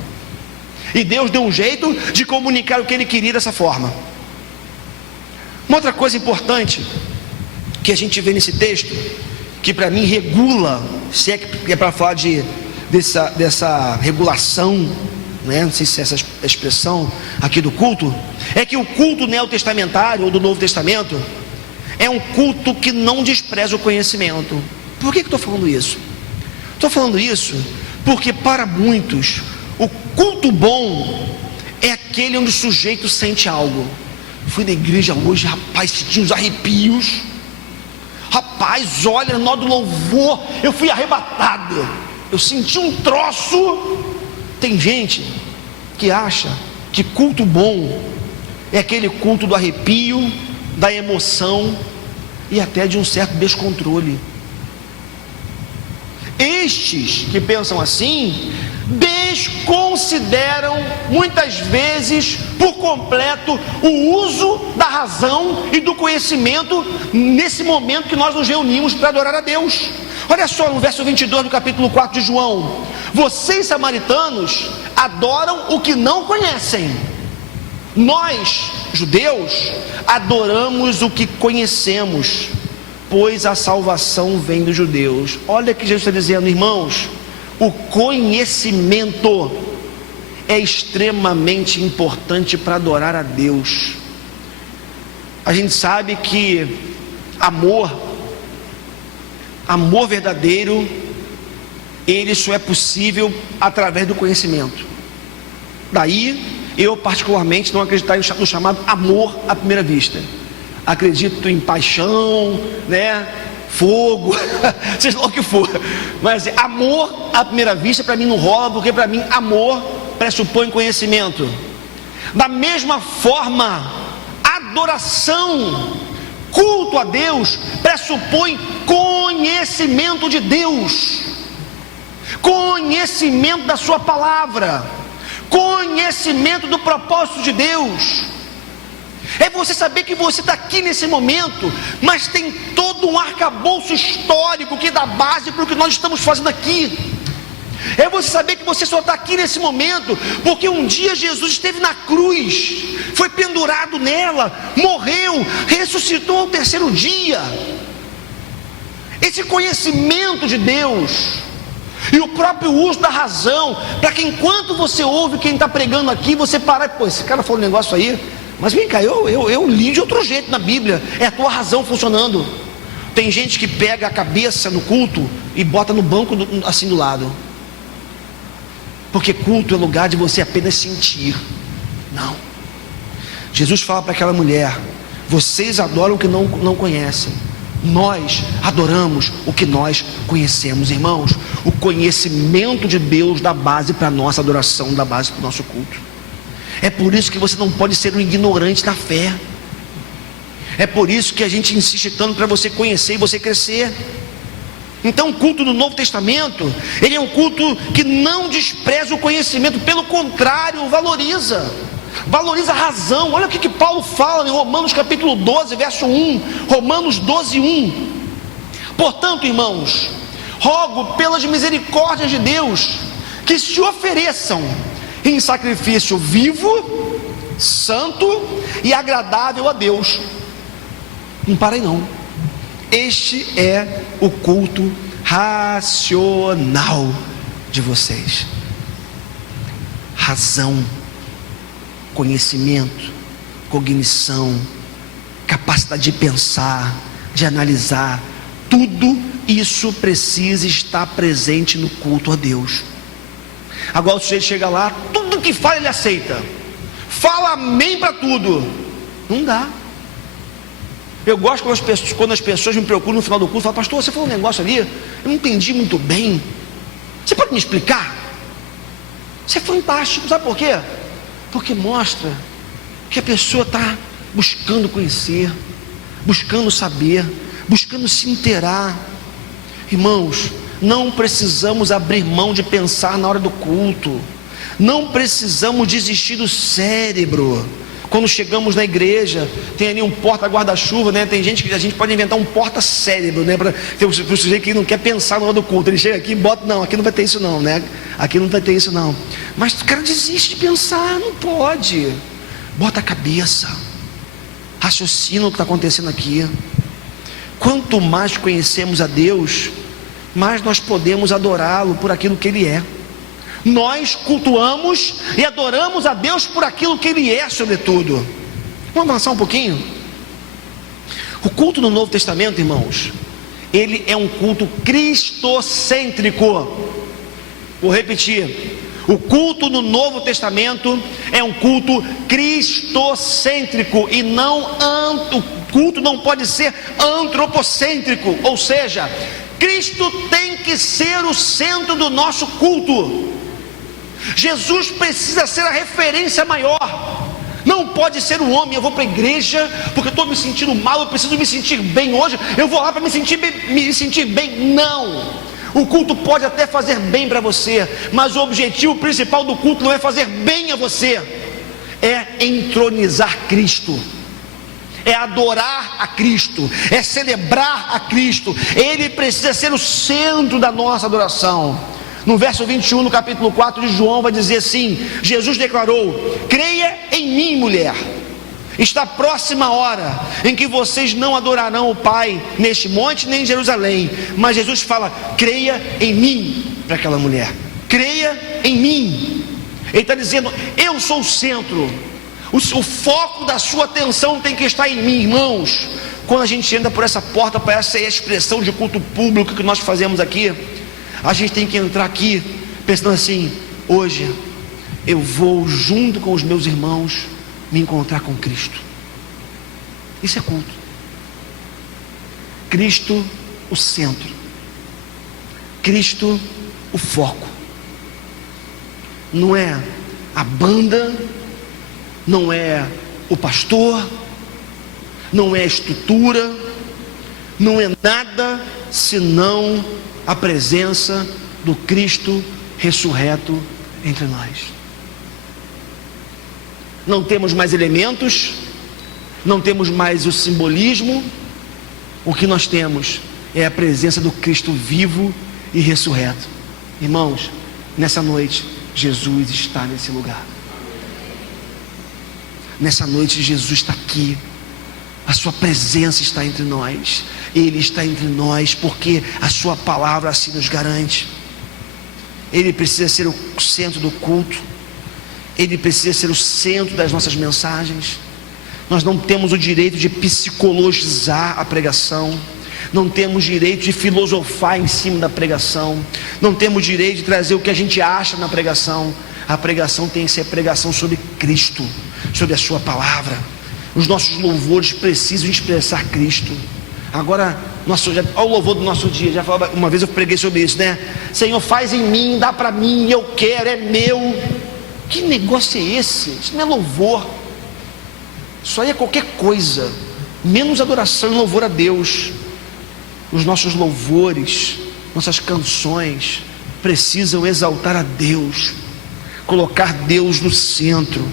E Deus deu um jeito de comunicar o que Ele queria dessa forma. Uma outra coisa importante que a gente vê nesse texto, que para mim regula, se é para falar dessa regulação, né? Não sei se é essa expressão aqui do culto, é que o culto neotestamentário ou do Novo Testamento é um culto que não despreza o conhecimento. Por que eu estou falando isso? Estou falando isso porque para muitos o culto bom é aquele onde o sujeito sente algo. Fui na igreja hoje, rapaz, senti uns arrepios. Rapaz, olha, no do louvor, eu fui arrebatado. Eu senti um troço. Tem gente que acha que culto bom é aquele culto do arrepio, da emoção e até de um certo descontrole. Estes que pensam assim desconsideram muitas vezes por completo o uso da razão e do conhecimento nesse momento que nós nos reunimos para adorar a Deus. Olha só no verso 22 do capítulo 4 de João: vocês samaritanos adoram o que não conhecem, nós judeus adoramos o que conhecemos, pois a salvação vem dos judeus. Olha que Jesus está dizendo, irmãos, o conhecimento é extremamente importante para adorar a Deus. A gente sabe que amor verdadeiro ele só é possível através do conhecimento. Daí, eu particularmente não acredito no chamado amor à primeira vista. Acredito em paixão, né? Fogo, seja lá o que for. Mas amor à primeira vista para mim não rola, porque para mim amor pressupõe conhecimento. Da mesma forma, adoração, culto a Deus pressupõe conhecimento de Deus, conhecimento da sua palavra, conhecimento do propósito de Deus. É você saber que você está aqui nesse momento, mas tem todo um arcabouço histórico que dá base para o que nós estamos fazendo aqui. É você saber que você só está aqui nesse momento porque um dia Jesus esteve na cruz, foi pendurado nela, morreu, ressuscitou ao terceiro dia. Esse conhecimento de Deus e o próprio uso da razão, para que enquanto você ouve quem está pregando aqui, você parar e, pô, esse cara falou um negócio aí, mas vem cá, eu li de outro jeito na Bíblia, é a tua razão funcionando. Tem gente que pega a cabeça no culto e bota no banco assim do lado, porque culto é lugar de você apenas sentir. Não, Jesus fala para aquela mulher: vocês adoram o que não conhecem, nós adoramos o que nós conhecemos. Irmãos, o conhecimento de Deus dá base para a nossa adoração, dá base para o nosso culto. É por isso que você não pode ser um ignorante da fé. É por isso que a gente insiste tanto para você conhecer e você crescer. Então o culto do Novo Testamento, ele é um culto que não despreza o conhecimento, pelo contrário, valoriza a razão. Olha o que Paulo fala em Romanos capítulo 12, verso 1, Romanos 12, 1. Portanto, irmãos, rogo pelas misericórdias de Deus, que se ofereçam em sacrifício vivo, santo e agradável a Deus. Não parem não. Este é o culto racional de vocês. Razão, conhecimento, cognição, capacidade de pensar, de analisar, tudo isso precisa estar presente no culto a Deus. Agora o sujeito chega lá, tudo que fala ele aceita, fala amém para tudo. Não dá. Eu gosto quando as pessoas me procuram no final do culto e falam: pastor, você falou um negócio ali, eu não entendi muito bem, você pode me explicar? Isso é fantástico, sabe por quê? Porque mostra que a pessoa está buscando conhecer, buscando saber, buscando se inteirar. Irmãos, não precisamos abrir mão de pensar na hora do culto, não precisamos desistir do cérebro. Quando chegamos na igreja, tem ali um porta-guarda-chuva, né? Tem gente que a gente pode inventar um porta-cérebro, né? Para o sujeito que não quer pensar na hora do culto, ele chega aqui e bota: não, aqui não vai ter isso não, né? Aqui não vai ter isso não. Mas o cara desiste de pensar, não pode. Bota a cabeça, raciocina o que está acontecendo aqui. Quanto mais conhecemos a Deus, mais nós podemos adorá-lo por aquilo que Ele é. Nós cultuamos e adoramos a Deus por aquilo que Ele é, sobretudo. Vamos avançar um pouquinho. O culto no Novo Testamento, irmãos, ele é um culto cristocêntrico. Vou repetir: o culto no Novo Testamento é um culto cristocêntrico e não o culto não pode ser antropocêntrico, ou seja, Cristo tem que ser o centro do nosso culto. Jesus precisa ser a referência maior. Não pode ser o homem: eu vou para a igreja porque eu estou me sentindo mal, eu preciso me sentir bem hoje, eu vou lá para me sentir bem. Não. O culto pode até fazer bem para você, mas o objetivo principal do culto não é fazer bem a você, é entronizar Cristo, é adorar a Cristo, é celebrar a Cristo. Ele precisa ser o centro da nossa adoração. No verso 21, no capítulo 4 de João, vai dizer assim: Jesus declarou: creia em mim, mulher, está próxima a hora em que vocês não adorarão o Pai neste monte nem em Jerusalém. Mas Jesus fala: creia em mim, para aquela mulher, creia em mim. Ele está dizendo: eu sou o centro, o foco da sua atenção tem que estar em mim. Irmãos, quando a gente entra por essa porta, para essa expressão de culto público que nós fazemos aqui, A gente tem que entrar aqui pensando assim: hoje eu vou, junto com os meus irmãos, me encontrar com Cristo. Isso é culto. Cristo o centro, Cristo o foco. Não é a banda, não é o pastor, não é a estrutura, não é nada senão a presença do Cristo ressurreto entre nós. Não temos mais elementos, não temos mais o simbolismo. O que nós temos é a presença do Cristo vivo e ressurreto. Irmãos, nessa noite Jesus está nesse lugar. Nessa noite Jesus está aqui. A sua presença está entre nós. Ele está entre nós porque a sua palavra assim nos garante. Ele precisa ser o centro do culto. Ele precisa ser o centro das nossas mensagens. Nós não temos o direito de psicologizar a pregação. Não temos direito de filosofar em cima da pregação. Não temos direito de trazer o que a gente acha na pregação. A pregação tem que ser pregação sobre Cristo, sobre a sua palavra. Os nossos louvores precisam expressar Cristo. Agora, olha o louvor do nosso dia. Já falava, uma vez eu preguei sobre isso, né? Senhor, faz em mim, dá para mim, eu quero, é meu. Que negócio é esse? Isso não é louvor. Isso aí é qualquer coisa, menos adoração e louvor a Deus. Os nossos louvores, nossas canções precisam exaltar a Deus, colocar Deus no centro.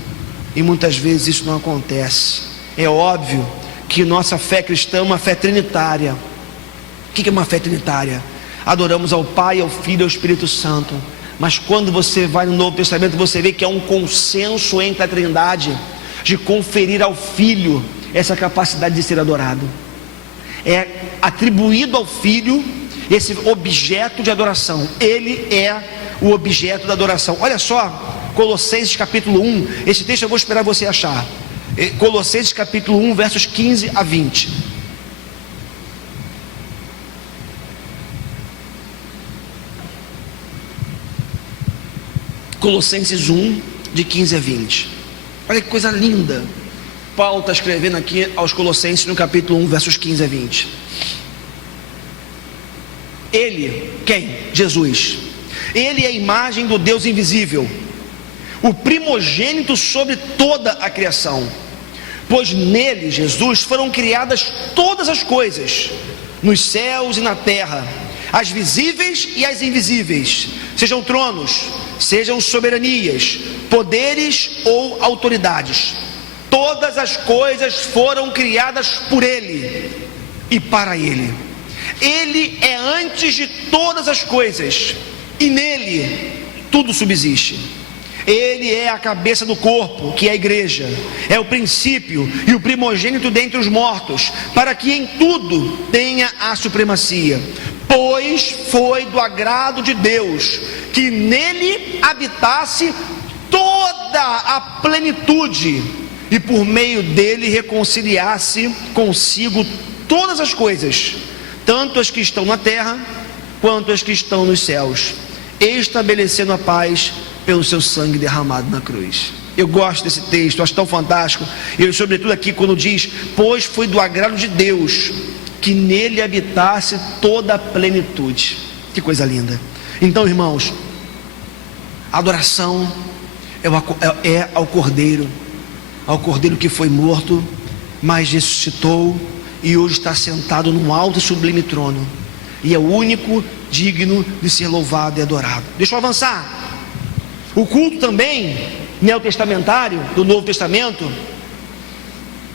E muitas vezes isso não acontece. É óbvio que nossa fé cristã é uma fé trinitária. O que é uma fé trinitária? Adoramos ao Pai, ao Filho e ao Espírito Santo. Mas quando você vai no Novo Testamento, você vê que há um consenso entre a Trindade de conferir ao Filho essa capacidade de ser adorado. É atribuído ao Filho esse objeto de adoração. Ele é o objeto da adoração. Olha só, Colossenses capítulo 1. Esse texto eu vou esperar você achar. Colossenses capítulo 1, versos 15 a 20. Colossenses 1, de 15 a 20. Olha que coisa linda. Paulo está escrevendo aqui aos Colossenses no capítulo 1, versos 15 a 20. Ele, quem? Jesus. Ele é a imagem do Deus invisível, o primogênito sobre toda a criação. Pois nele, Jesus, foram criadas todas as coisas, nos céus e na terra, as visíveis e as invisíveis, sejam tronos, sejam soberanias, poderes ou autoridades. Todas as coisas foram criadas por Ele e para Ele. Ele é antes de todas as coisas, e nele tudo subsiste. Ele é a cabeça do corpo, que é a igreja. É o princípio e o primogênito dentre os mortos, para que em tudo tenha a supremacia. Pois foi do agrado de Deus que nele habitasse toda a plenitude, e por meio dele reconciliasse consigo todas as coisas, tanto as que estão na terra quanto as que estão nos céus, estabelecendo a paz pelo seu sangue derramado na cruz. Eu gosto desse texto, acho tão fantástico. E sobretudo aqui quando diz: pois foi do agrado de Deus que nele habitasse toda a plenitude. Que coisa linda. Então, irmãos, a adoração é ao Cordeiro que foi morto, mas ressuscitou e hoje está sentado num alto e sublime trono, e é o único digno de ser louvado e adorado. Deixa eu avançar. O culto também neotestamentário do Novo Testamento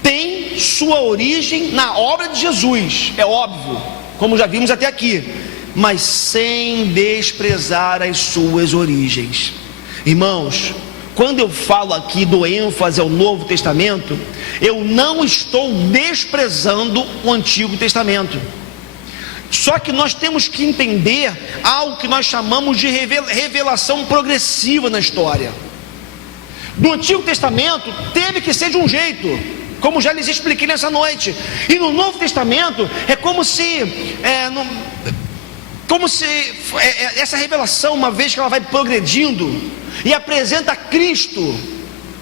tem sua origem na obra de Jesus, é óbvio, como já vimos até aqui, mas sem desprezar as suas origens. Irmãos, quando eu falo aqui do ênfase ao Novo Testamento, eu não estou desprezando o Antigo Testamento. Só que nós temos que entender algo que nós chamamos de revelação progressiva na história. No Antigo Testamento teve que ser de um jeito, como já lhes expliquei nessa noite. E no Novo Testamento é como se Como se essa revelação, uma vez que ela vai progredindo e apresenta Cristo,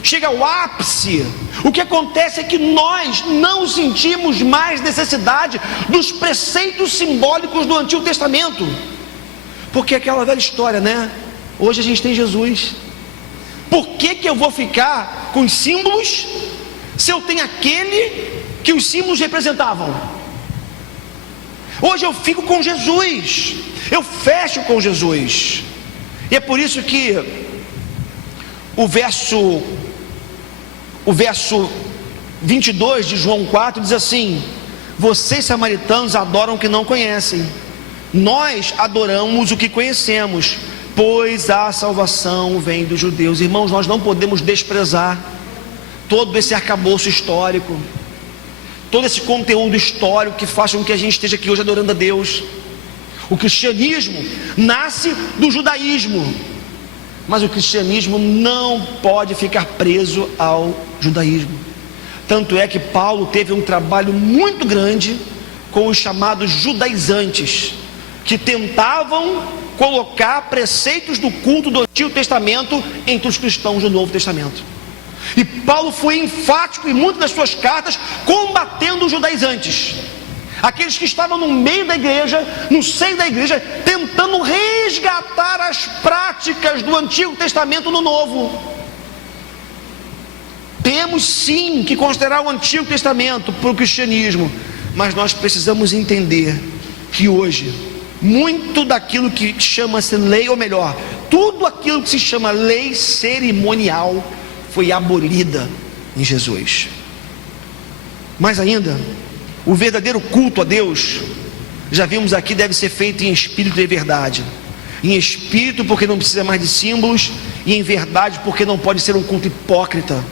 chega ao ápice, o que acontece é que nós não sentimos mais necessidade dos preceitos simbólicos do Antigo Testamento, porque aquela velha história, né? Hoje a gente tem Jesus. Por que eu vou ficar com os símbolos se eu tenho aquele que os símbolos representavam? Hoje eu fico com Jesus, eu fecho com Jesus. E é por isso que o verso 22 de João 4 diz assim: vocês samaritanos adoram o que não conhecem, nós adoramos o que conhecemos, pois a salvação vem dos judeus. Irmãos, nós não podemos desprezar todo esse arcabouço histórico, todo esse conteúdo histórico que faz com que a gente esteja aqui hoje adorando a Deus. O cristianismo nasce do judaísmo, mas o cristianismo não pode ficar preso ao judaísmo. Tanto é que Paulo teve um trabalho muito grande com os chamados judaizantes, que tentavam colocar preceitos do culto do Antigo Testamento entre os cristãos do Novo Testamento. E Paulo foi enfático em muitas das suas cartas, combatendo os judaizantes, aqueles que estavam no meio da igreja, no seio da igreja, tentando resgatar as práticas do Antigo Testamento no Novo. Temos sim que considerar o Antigo Testamento para o cristianismo, mas nós precisamos entender que hoje muito daquilo que chama-se lei, ou melhor, tudo aquilo que se chama lei cerimonial, foi abolida em Jesus. Mais ainda, o verdadeiro culto a Deus, já vimos aqui, deve ser feito em espírito e verdade. Em espírito, porque não precisa mais de símbolos, e em verdade, porque não pode ser um culto hipócrita,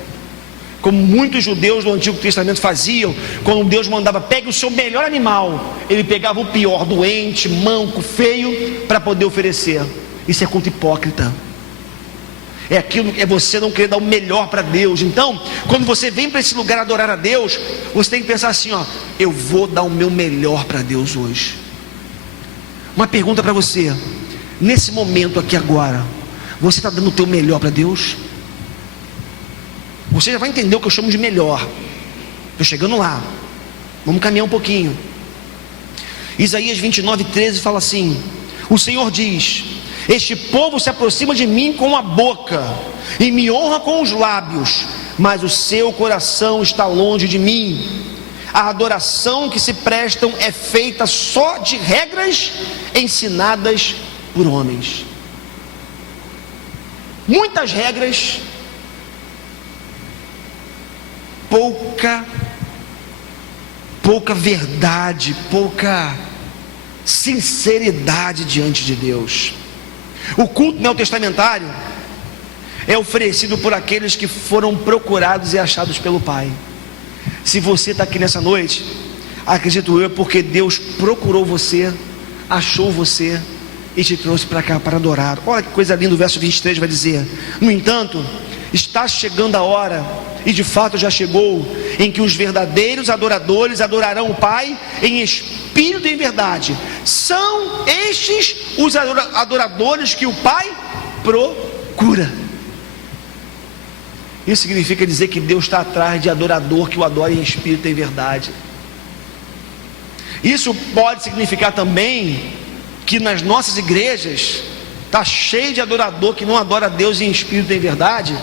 como muitos judeus do Antigo Testamento faziam. Quando Deus mandava, pegue o seu melhor animal, ele pegava o pior, doente, manco, feio, para poder oferecer. Isso é culto hipócrita. É você não querer dar o melhor para Deus. Então, quando você vem para esse lugar adorar a Deus, você tem que pensar assim, ó: eu vou dar o meu melhor para Deus hoje. Uma pergunta para você: nesse momento aqui agora, você está dando o teu melhor para Deus? Você já vai entender o que eu chamo de melhor. Estou chegando lá, vamos caminhar um pouquinho. Isaías 29:13 fala assim: o Senhor diz: este povo se aproxima de mim com a boca e me honra com os lábios, mas o seu coração está longe de mim. A adoração que se prestam é feita só de regras ensinadas por homens. Muitas regras, pouca verdade, pouca sinceridade diante de Deus. O culto neotestamentário é oferecido por aqueles que foram procurados e achados pelo Pai. Se você está aqui nessa noite, acredito eu, porque Deus procurou você, achou você e te trouxe para cá para adorar. Olha que coisa linda, o verso 23 vai dizer: no entanto, está chegando a hora, e de fato já chegou, em que os verdadeiros adoradores adorarão o Pai em espírito e em verdade. São estes os adoradores que o Pai procura. Isso significa dizer que Deus está atrás de adorador que o adora em espírito e em verdade. Isso pode significar também que nas nossas igrejas está cheio de adorador que não adora a Deus em espírito e em verdade.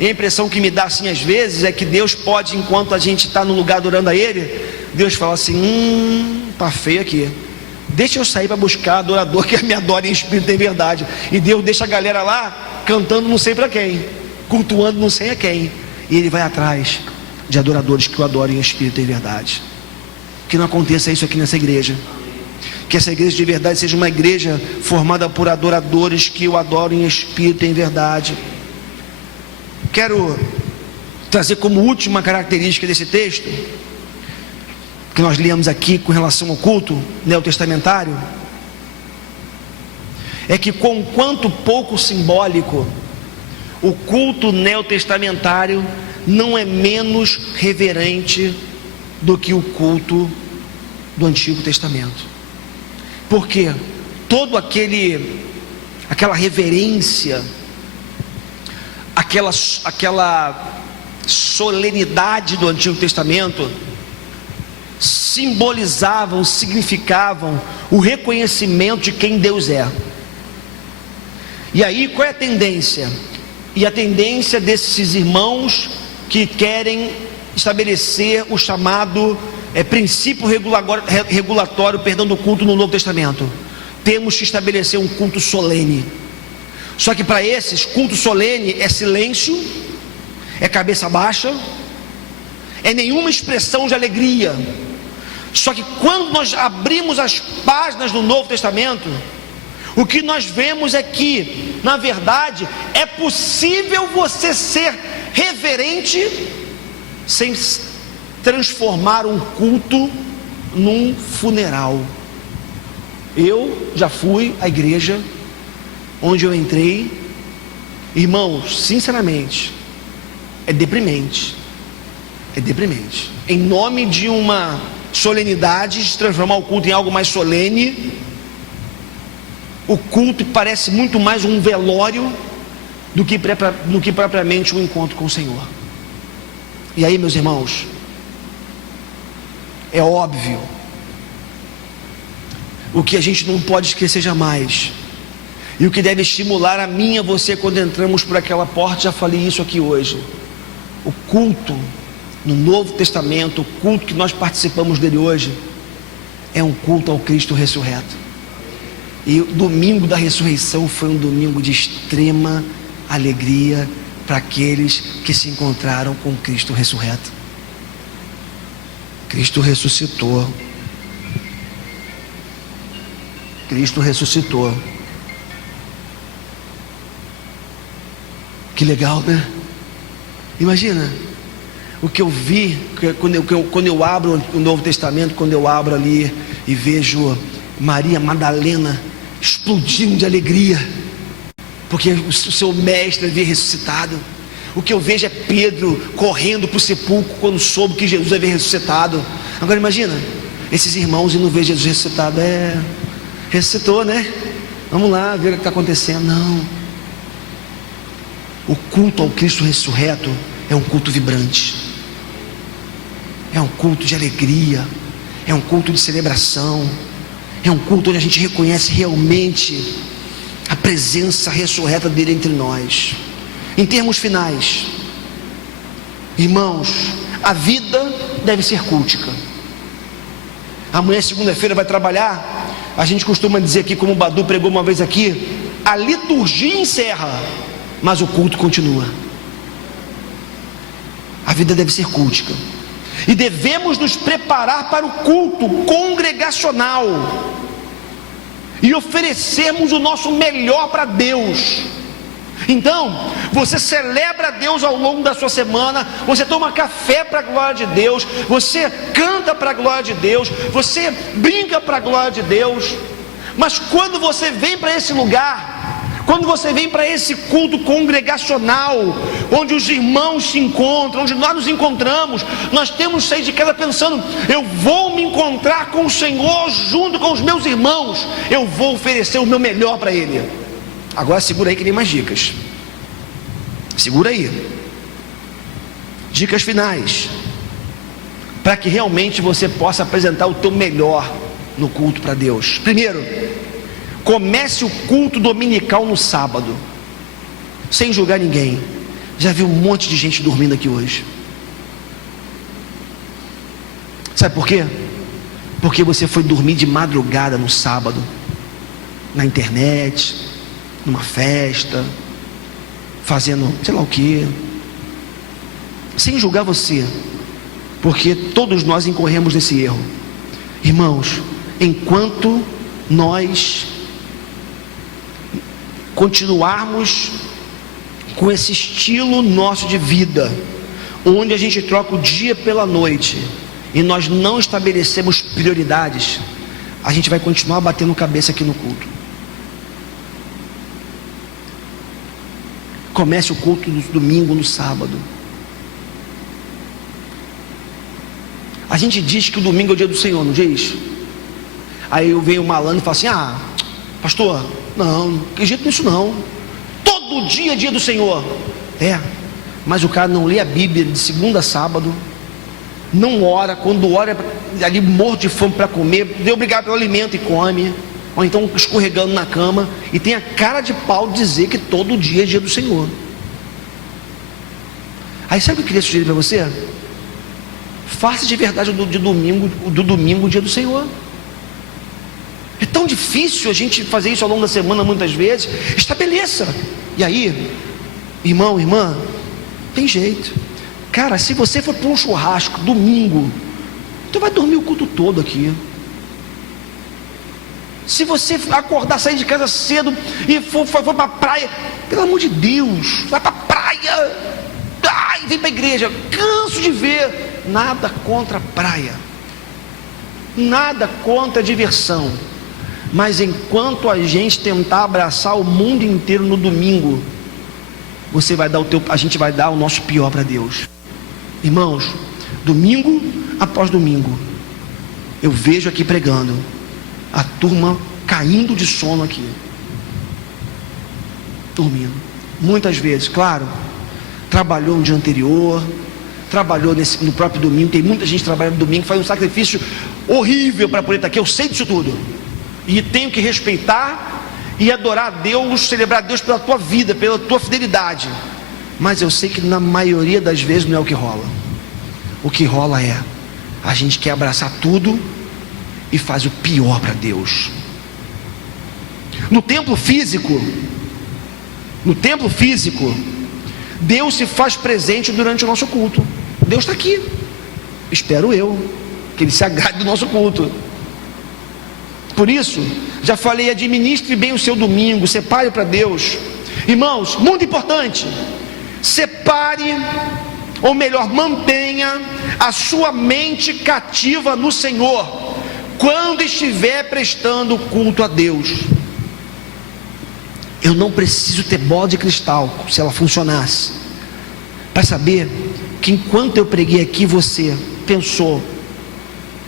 E a impressão que me dá assim às vezes é que Deus pode, enquanto a gente está no lugar adorando a Ele, Deus fala assim: tá feio aqui, deixa eu sair para buscar adorador que me adore em espírito e em verdade. E Deus deixa a galera lá cantando não sei para quem, cultuando não sei a quem, e Ele vai atrás de adoradores que o adorem em espírito e em verdade. Que não aconteça isso aqui nessa igreja. Que essa igreja de verdade seja uma igreja formada por adoradores que o adorem em espírito e em verdade. Quero trazer como última característica desse texto que nós lemos aqui com relação ao culto neotestamentário, é que, conquanto pouco simbólico, o culto neotestamentário não é menos reverente do que o culto do Antigo Testamento. Por quê? todo aquela reverência, aquela solenidade do Antigo Testamento simbolizavam, significavam o reconhecimento de quem Deus é. E aí qual é a tendência? E a tendência desses irmãos que querem estabelecer o chamado princípio regulatório, do culto no Novo Testamento. Temos que estabelecer um culto solene. Só que para esses, culto solene é silêncio, é cabeça baixa, é nenhuma expressão de alegria. Só que quando nós abrimos as páginas do Novo Testamento, o que nós vemos é que, na verdade, é possível você ser reverente sem transformar um culto num funeral. Eu já fui à igreja onde eu entrei, irmãos, sinceramente, é deprimente. Em nome de uma solenidade, de transformar o culto em algo mais solene, o culto parece muito mais um velório do que propriamente um encontro com o Senhor. E aí, meus irmãos, é óbvio, o que a gente não pode esquecer jamais, e o que deve estimular a mim e a você quando entramos por aquela porta, já falei isso aqui hoje: o culto no Novo Testamento, o culto que nós participamos dele hoje, é um culto ao Cristo ressurreto. E o domingo da ressurreição foi um domingo de extrema alegria para aqueles que se encontraram com Cristo ressurreto. Cristo ressuscitou. Cristo ressuscitou. Que legal, né? Imagina o que eu vi quando eu abro o Novo Testamento, quando eu abro ali e vejo Maria Madalena explodindo de alegria, porque o seu mestre havia ressuscitado. O que eu vejo é Pedro correndo para o sepulcro quando soube que Jesus havia ressuscitado. Agora imagina, esses irmãos e não ver Jesus ressuscitado. Ressuscitou, né? Vamos lá ver o que está acontecendo. Não. O culto ao Cristo ressurreto é um culto vibrante, é um culto de alegria, é um culto de celebração, é um culto onde a gente reconhece realmente a presença ressurreta dele entre nós. Em termos finais, irmãos, a vida deve ser cultica. Amanhã, segunda-feira, vai trabalhar. A gente costuma dizer aqui, como o Badu pregou uma vez aqui, a liturgia encerra, mas o culto continua. A vida deve ser cultica, e devemos nos preparar para o culto congregacional e oferecermos o nosso melhor para Deus. Então, você celebra a Deus ao longo da sua semana, você toma café para a glória de Deus, você canta para a glória de Deus, você brinca para a glória de Deus. Mas quando você vem para esse lugar, quando você vem para esse culto congregacional, onde os irmãos se encontram, onde nós nos encontramos, nós temos que sair de casa pensando: eu vou me encontrar com o Senhor junto com os meus irmãos, eu vou oferecer o meu melhor para Ele. Agora segura aí que tem mais dicas. Segura aí. Dicas finais, para que realmente você possa apresentar o teu melhor no culto para Deus. Primeiro, comece o culto dominical no sábado, sem julgar ninguém. Já vi um monte de gente dormindo aqui hoje. Sabe por quê? Porque você foi dormir de madrugada no sábado, na internet, numa festa, fazendo sei lá o que, sem julgar você, porque todos nós incorremos nesse erro. Irmãos, enquanto nós continuarmos com esse estilo nosso de vida, onde a gente troca o dia pela noite, e nós não estabelecemos prioridades, a gente vai continuar batendo cabeça aqui no culto. Comece o culto no domingo, no sábado. A gente diz que o domingo é o dia do Senhor, não diz? Aí eu venho o malandro e falo assim: Pastor, não acredito nisso não. Todo dia é dia do Senhor. Mas o cara não lê a Bíblia de segunda a sábado, não ora, quando ora ali morto de fome para comer, dê obrigado pelo alimento e come, ou então escorregando na cama, e tem a cara de pau de dizer que todo dia é dia do Senhor. Aí sabe o que eu queria sugerir para você? Faça de verdade do domingo o dia do Senhor. É tão difícil a gente fazer isso ao longo da semana muitas vezes. Estabeleça. E aí, irmão, irmã, tem jeito. Cara, se você for para um churrasco domingo, tu vai dormir o culto todo aqui. Se você acordar, sair de casa cedo e for para a praia, pelo amor de Deus, vai para a praia, vem para a igreja. Canso de ver. Nada contra a praia, nada contra a diversão, mas enquanto a gente tentar abraçar o mundo inteiro no domingo, a gente vai dar o nosso pior para Deus. Irmãos, domingo após domingo, eu vejo aqui pregando, a turma caindo de sono aqui, dormindo, muitas vezes, claro, trabalhou no dia anterior, trabalhou no próprio domingo. Tem muita gente trabalhando no domingo, faz um sacrifício horrível para poder estar aqui. Eu sei disso tudo, e tenho que respeitar e adorar a Deus, celebrar a Deus pela tua vida, pela tua fidelidade, mas eu sei que na maioria das vezes não é o que rola. O que rola é, a gente quer abraçar tudo e faz o pior para Deus. No templo físico, Deus se faz presente durante o nosso culto. Deus está aqui, espero eu, que Ele se agrade do nosso culto. Por isso, já falei, administre bem o seu domingo, separe para Deus. Irmãos, muito importante, separe, ou melhor, mantenha a sua mente cativa no Senhor, quando estiver prestando culto a Deus. Eu não preciso ter bola de cristal, se ela funcionasse, para saber que enquanto eu preguei aqui, você pensou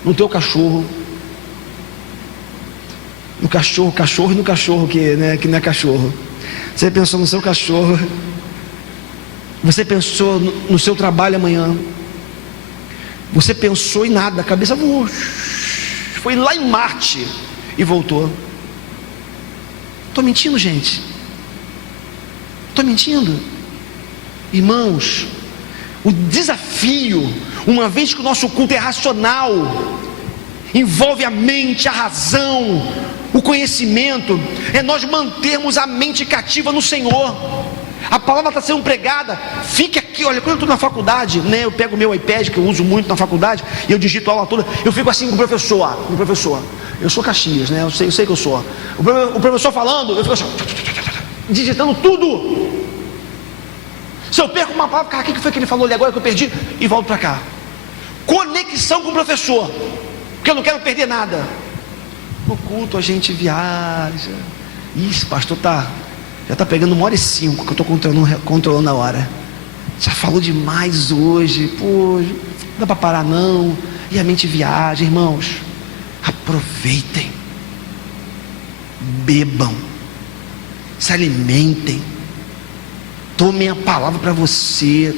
no teu cachorro, no cachorro e no cachorro que não é cachorro. Você pensou no seu cachorro, você pensou no seu trabalho amanhã, você pensou em nada, a cabeça voou, foi lá em Marte e voltou. Estou mentindo, gente? Estou mentindo? Irmãos, o desafio, uma vez que o nosso culto é racional, envolve a mente, a razão, o conhecimento, é nós mantermos a mente cativa no Senhor. A palavra está sendo pregada, fique aqui. Olha, quando eu estou na faculdade, eu pego o meu iPad, que eu uso muito na faculdade, e eu digito a aula toda, eu fico assim com o professor, eu sou Caxias, eu sei que eu sou, o professor falando, eu fico assim, digitando tudo. Se eu perco uma palavra, cara, o que foi que ele falou ali agora que eu perdi? E volto para cá. Conexão com o professor, porque eu não quero perder nada. No culto a gente viaja. Isso, pastor, já está pegando 1h05 que eu estou controlando a hora. Já falou demais hoje, pô, não dá para parar não. E a mente viaja. Irmãos, aproveitem, bebam, se alimentem, tomem a palavra para você,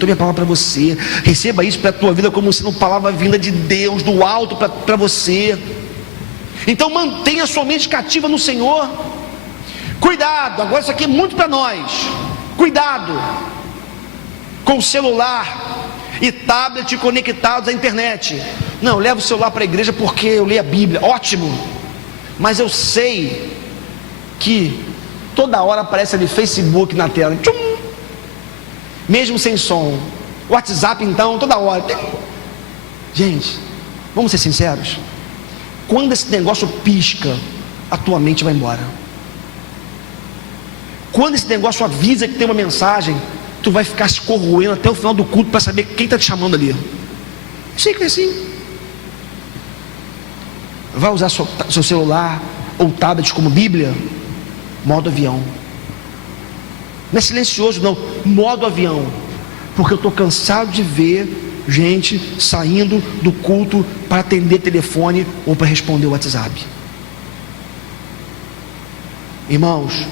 receba isso para a tua vida como sendo uma palavra vinda de Deus, do alto para você. Então mantenha a sua mente cativa no Senhor. Cuidado, agora isso aqui é muito para nós, cuidado com o celular e tablet conectados à internet. Não, eu levo o celular para a igreja porque eu leio a Bíblia, ótimo, mas eu sei que toda hora aparece ali Facebook na tela, tchum, mesmo sem som. WhatsApp então, toda hora. Gente, vamos ser sinceros, quando esse negócio pisca, a tua mente vai embora. Quando esse negócio avisa que tem uma mensagem, tu vai ficar se corroendo até o final do culto para saber quem está te chamando ali. Eu sei que é assim. Vai usar seu celular ou tablet como Bíblia? Modo avião. Não é silencioso não, modo avião. Porque eu estou cansado de ver gente saindo do culto para atender telefone ou para responder o WhatsApp. Irmãos,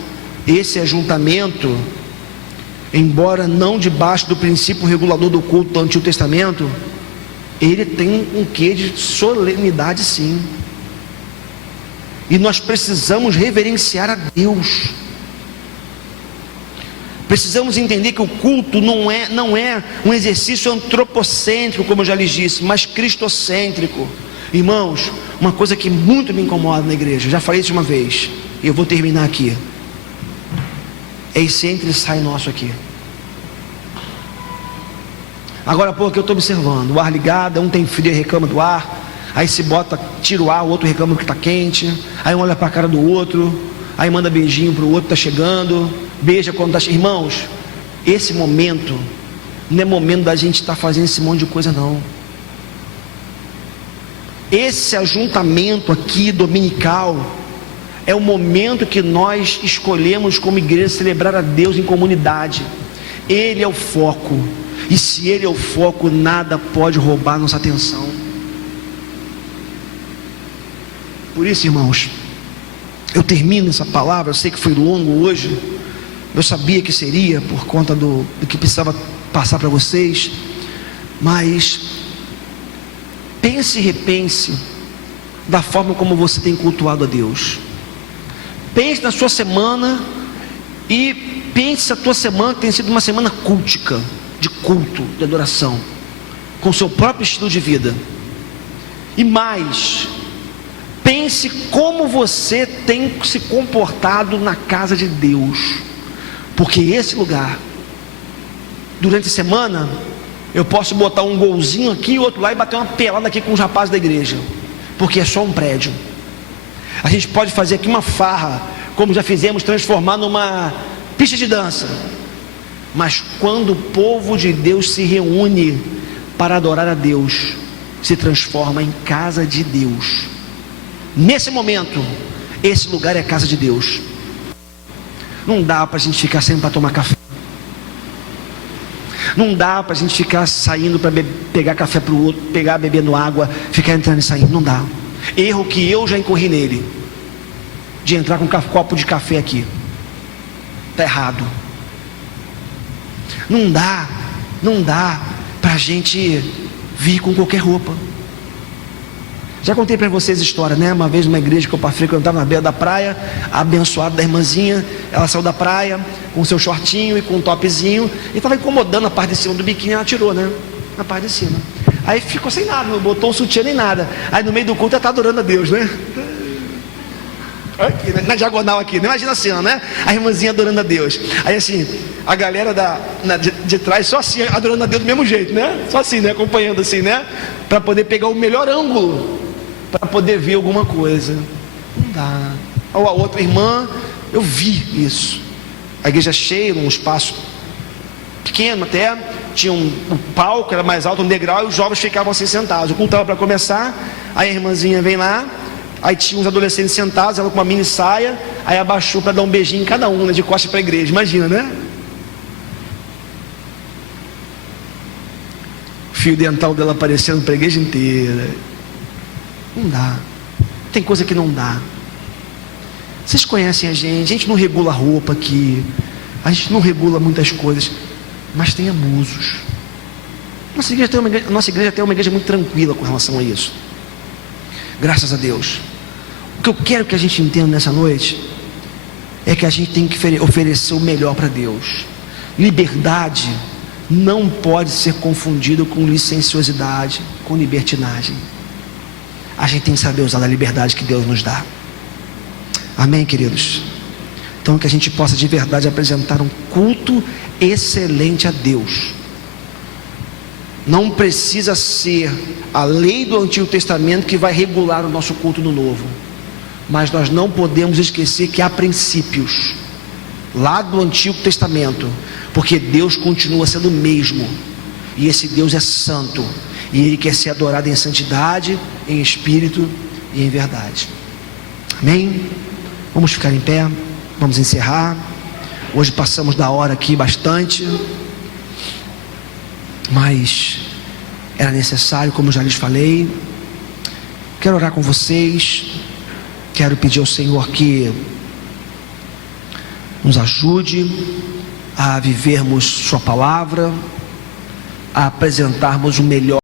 esse ajuntamento, embora não debaixo do princípio regulador do culto do Antigo Testamento, ele tem um quê de solenidade, sim. E nós precisamos reverenciar a Deus. Precisamos entender que o culto não é um exercício antropocêntrico, como eu já lhes disse, mas cristocêntrico. Irmãos, uma coisa que muito me incomoda na igreja, já falei isso uma vez, e eu vou terminar aqui. É esse entra e sai nosso aqui. Agora há pouco eu estou observando, o ar ligado, um tem frio e reclama do ar, aí se bota, tira o ar, o outro reclama que está quente, aí um olha para a cara do outro, aí manda beijinho para o outro que está chegando, beija quando está chegando. Irmãos, esse momento não é momento da gente estar fazendo esse monte de coisa, não. Esse ajuntamento aqui dominical é o momento que nós escolhemos como igreja celebrar a Deus em comunidade. Ele é o foco, e se Ele é o foco, nada pode roubar nossa atenção. Por isso, irmãos, eu termino essa palavra. Eu sei que foi longo hoje, eu sabia que seria por conta do que precisava passar para vocês, mas pense e repense da forma como você tem cultuado a Deus. Pense na sua semana e pense se a tua semana tem sido uma semana cultica, de culto, de adoração, com o seu próprio estilo de vida. E mais, pense como você tem se comportado na casa de Deus, porque esse lugar, durante a semana, eu posso botar um golzinho aqui e outro lá e bater uma pelada aqui com os rapazes da igreja, porque é só um prédio. A gente pode fazer aqui uma farra, como já fizemos, transformar numa pista de dança. Mas quando o povo de Deus se reúne para adorar a Deus, se transforma em casa de Deus. Nesse momento, esse lugar é casa de Deus. Não dá para a gente ficar sempre para tomar café. Não dá para a gente ficar saindo para pegar café para o outro, pegar bebendo água, ficar entrando e saindo. Não dá. Erro que eu já incorri nele, de entrar com um copo de café aqui. Está errado. Não dá para a gente vir com qualquer roupa. Já contei para vocês a história, né? Uma vez numa igreja que eu frequentava na beira da praia, a abençoada da irmãzinha, ela saiu da praia com seu shortinho e com um topzinho, e estava incomodando a parte de cima do biquíni, ela tirou, né? Na parte de cima. Aí ficou sem nada, não botou um sutiã nem nada. Aí no meio do culto ela está adorando a Deus, né? Aqui, né? Na diagonal aqui, imagina assim, né? A irmãzinha adorando a Deus. Aí assim, a galera de trás só assim, adorando a Deus do mesmo jeito, né? Só assim, né? Acompanhando assim, né? Para poder pegar o melhor ângulo, para poder ver alguma coisa. Não dá. Ou a outra irmã, eu vi isso. A igreja cheia, num espaço pequeno até, tinha um palco, era mais alto, um degrau, e os jovens ficavam assim sentados. O culto estava para começar, aí a irmãzinha vem lá, aí tinha uns adolescentes sentados, ela com uma mini saia, aí abaixou para dar um beijinho em cada um, né, de costas para a igreja, imagina, né? O fio dental dela aparecendo para a igreja inteira. Não dá. Tem coisa que não dá. Vocês conhecem a gente não regula roupa aqui, a gente não regula muitas coisas, mas tem abusos. Nossa igreja tem uma igreja muito tranquila com relação a isso. Graças a Deus. O que eu quero que a gente entenda nessa noite é que a gente tem que oferecer o melhor para Deus. Liberdade não pode ser confundido com licenciosidade, com libertinagem. A gente tem que saber usar a liberdade que Deus nos dá. Amém, queridos? Então que a gente possa de verdade apresentar um culto excelente a Deus. Não precisa ser a lei do Antigo Testamento que vai regular o nosso culto no Novo, mas nós não podemos esquecer que há princípios lá do Antigo Testamento, porque Deus continua sendo o mesmo, e esse Deus é santo, e Ele quer ser adorado em santidade, em espírito e em verdade. Amém? Vamos ficar em pé, vamos encerrar. Hoje passamos da hora aqui bastante, mas era necessário, como já lhes falei. Quero orar com vocês. Quero pedir ao Senhor que nos ajude a vivermos Sua palavra, a apresentarmos o melhor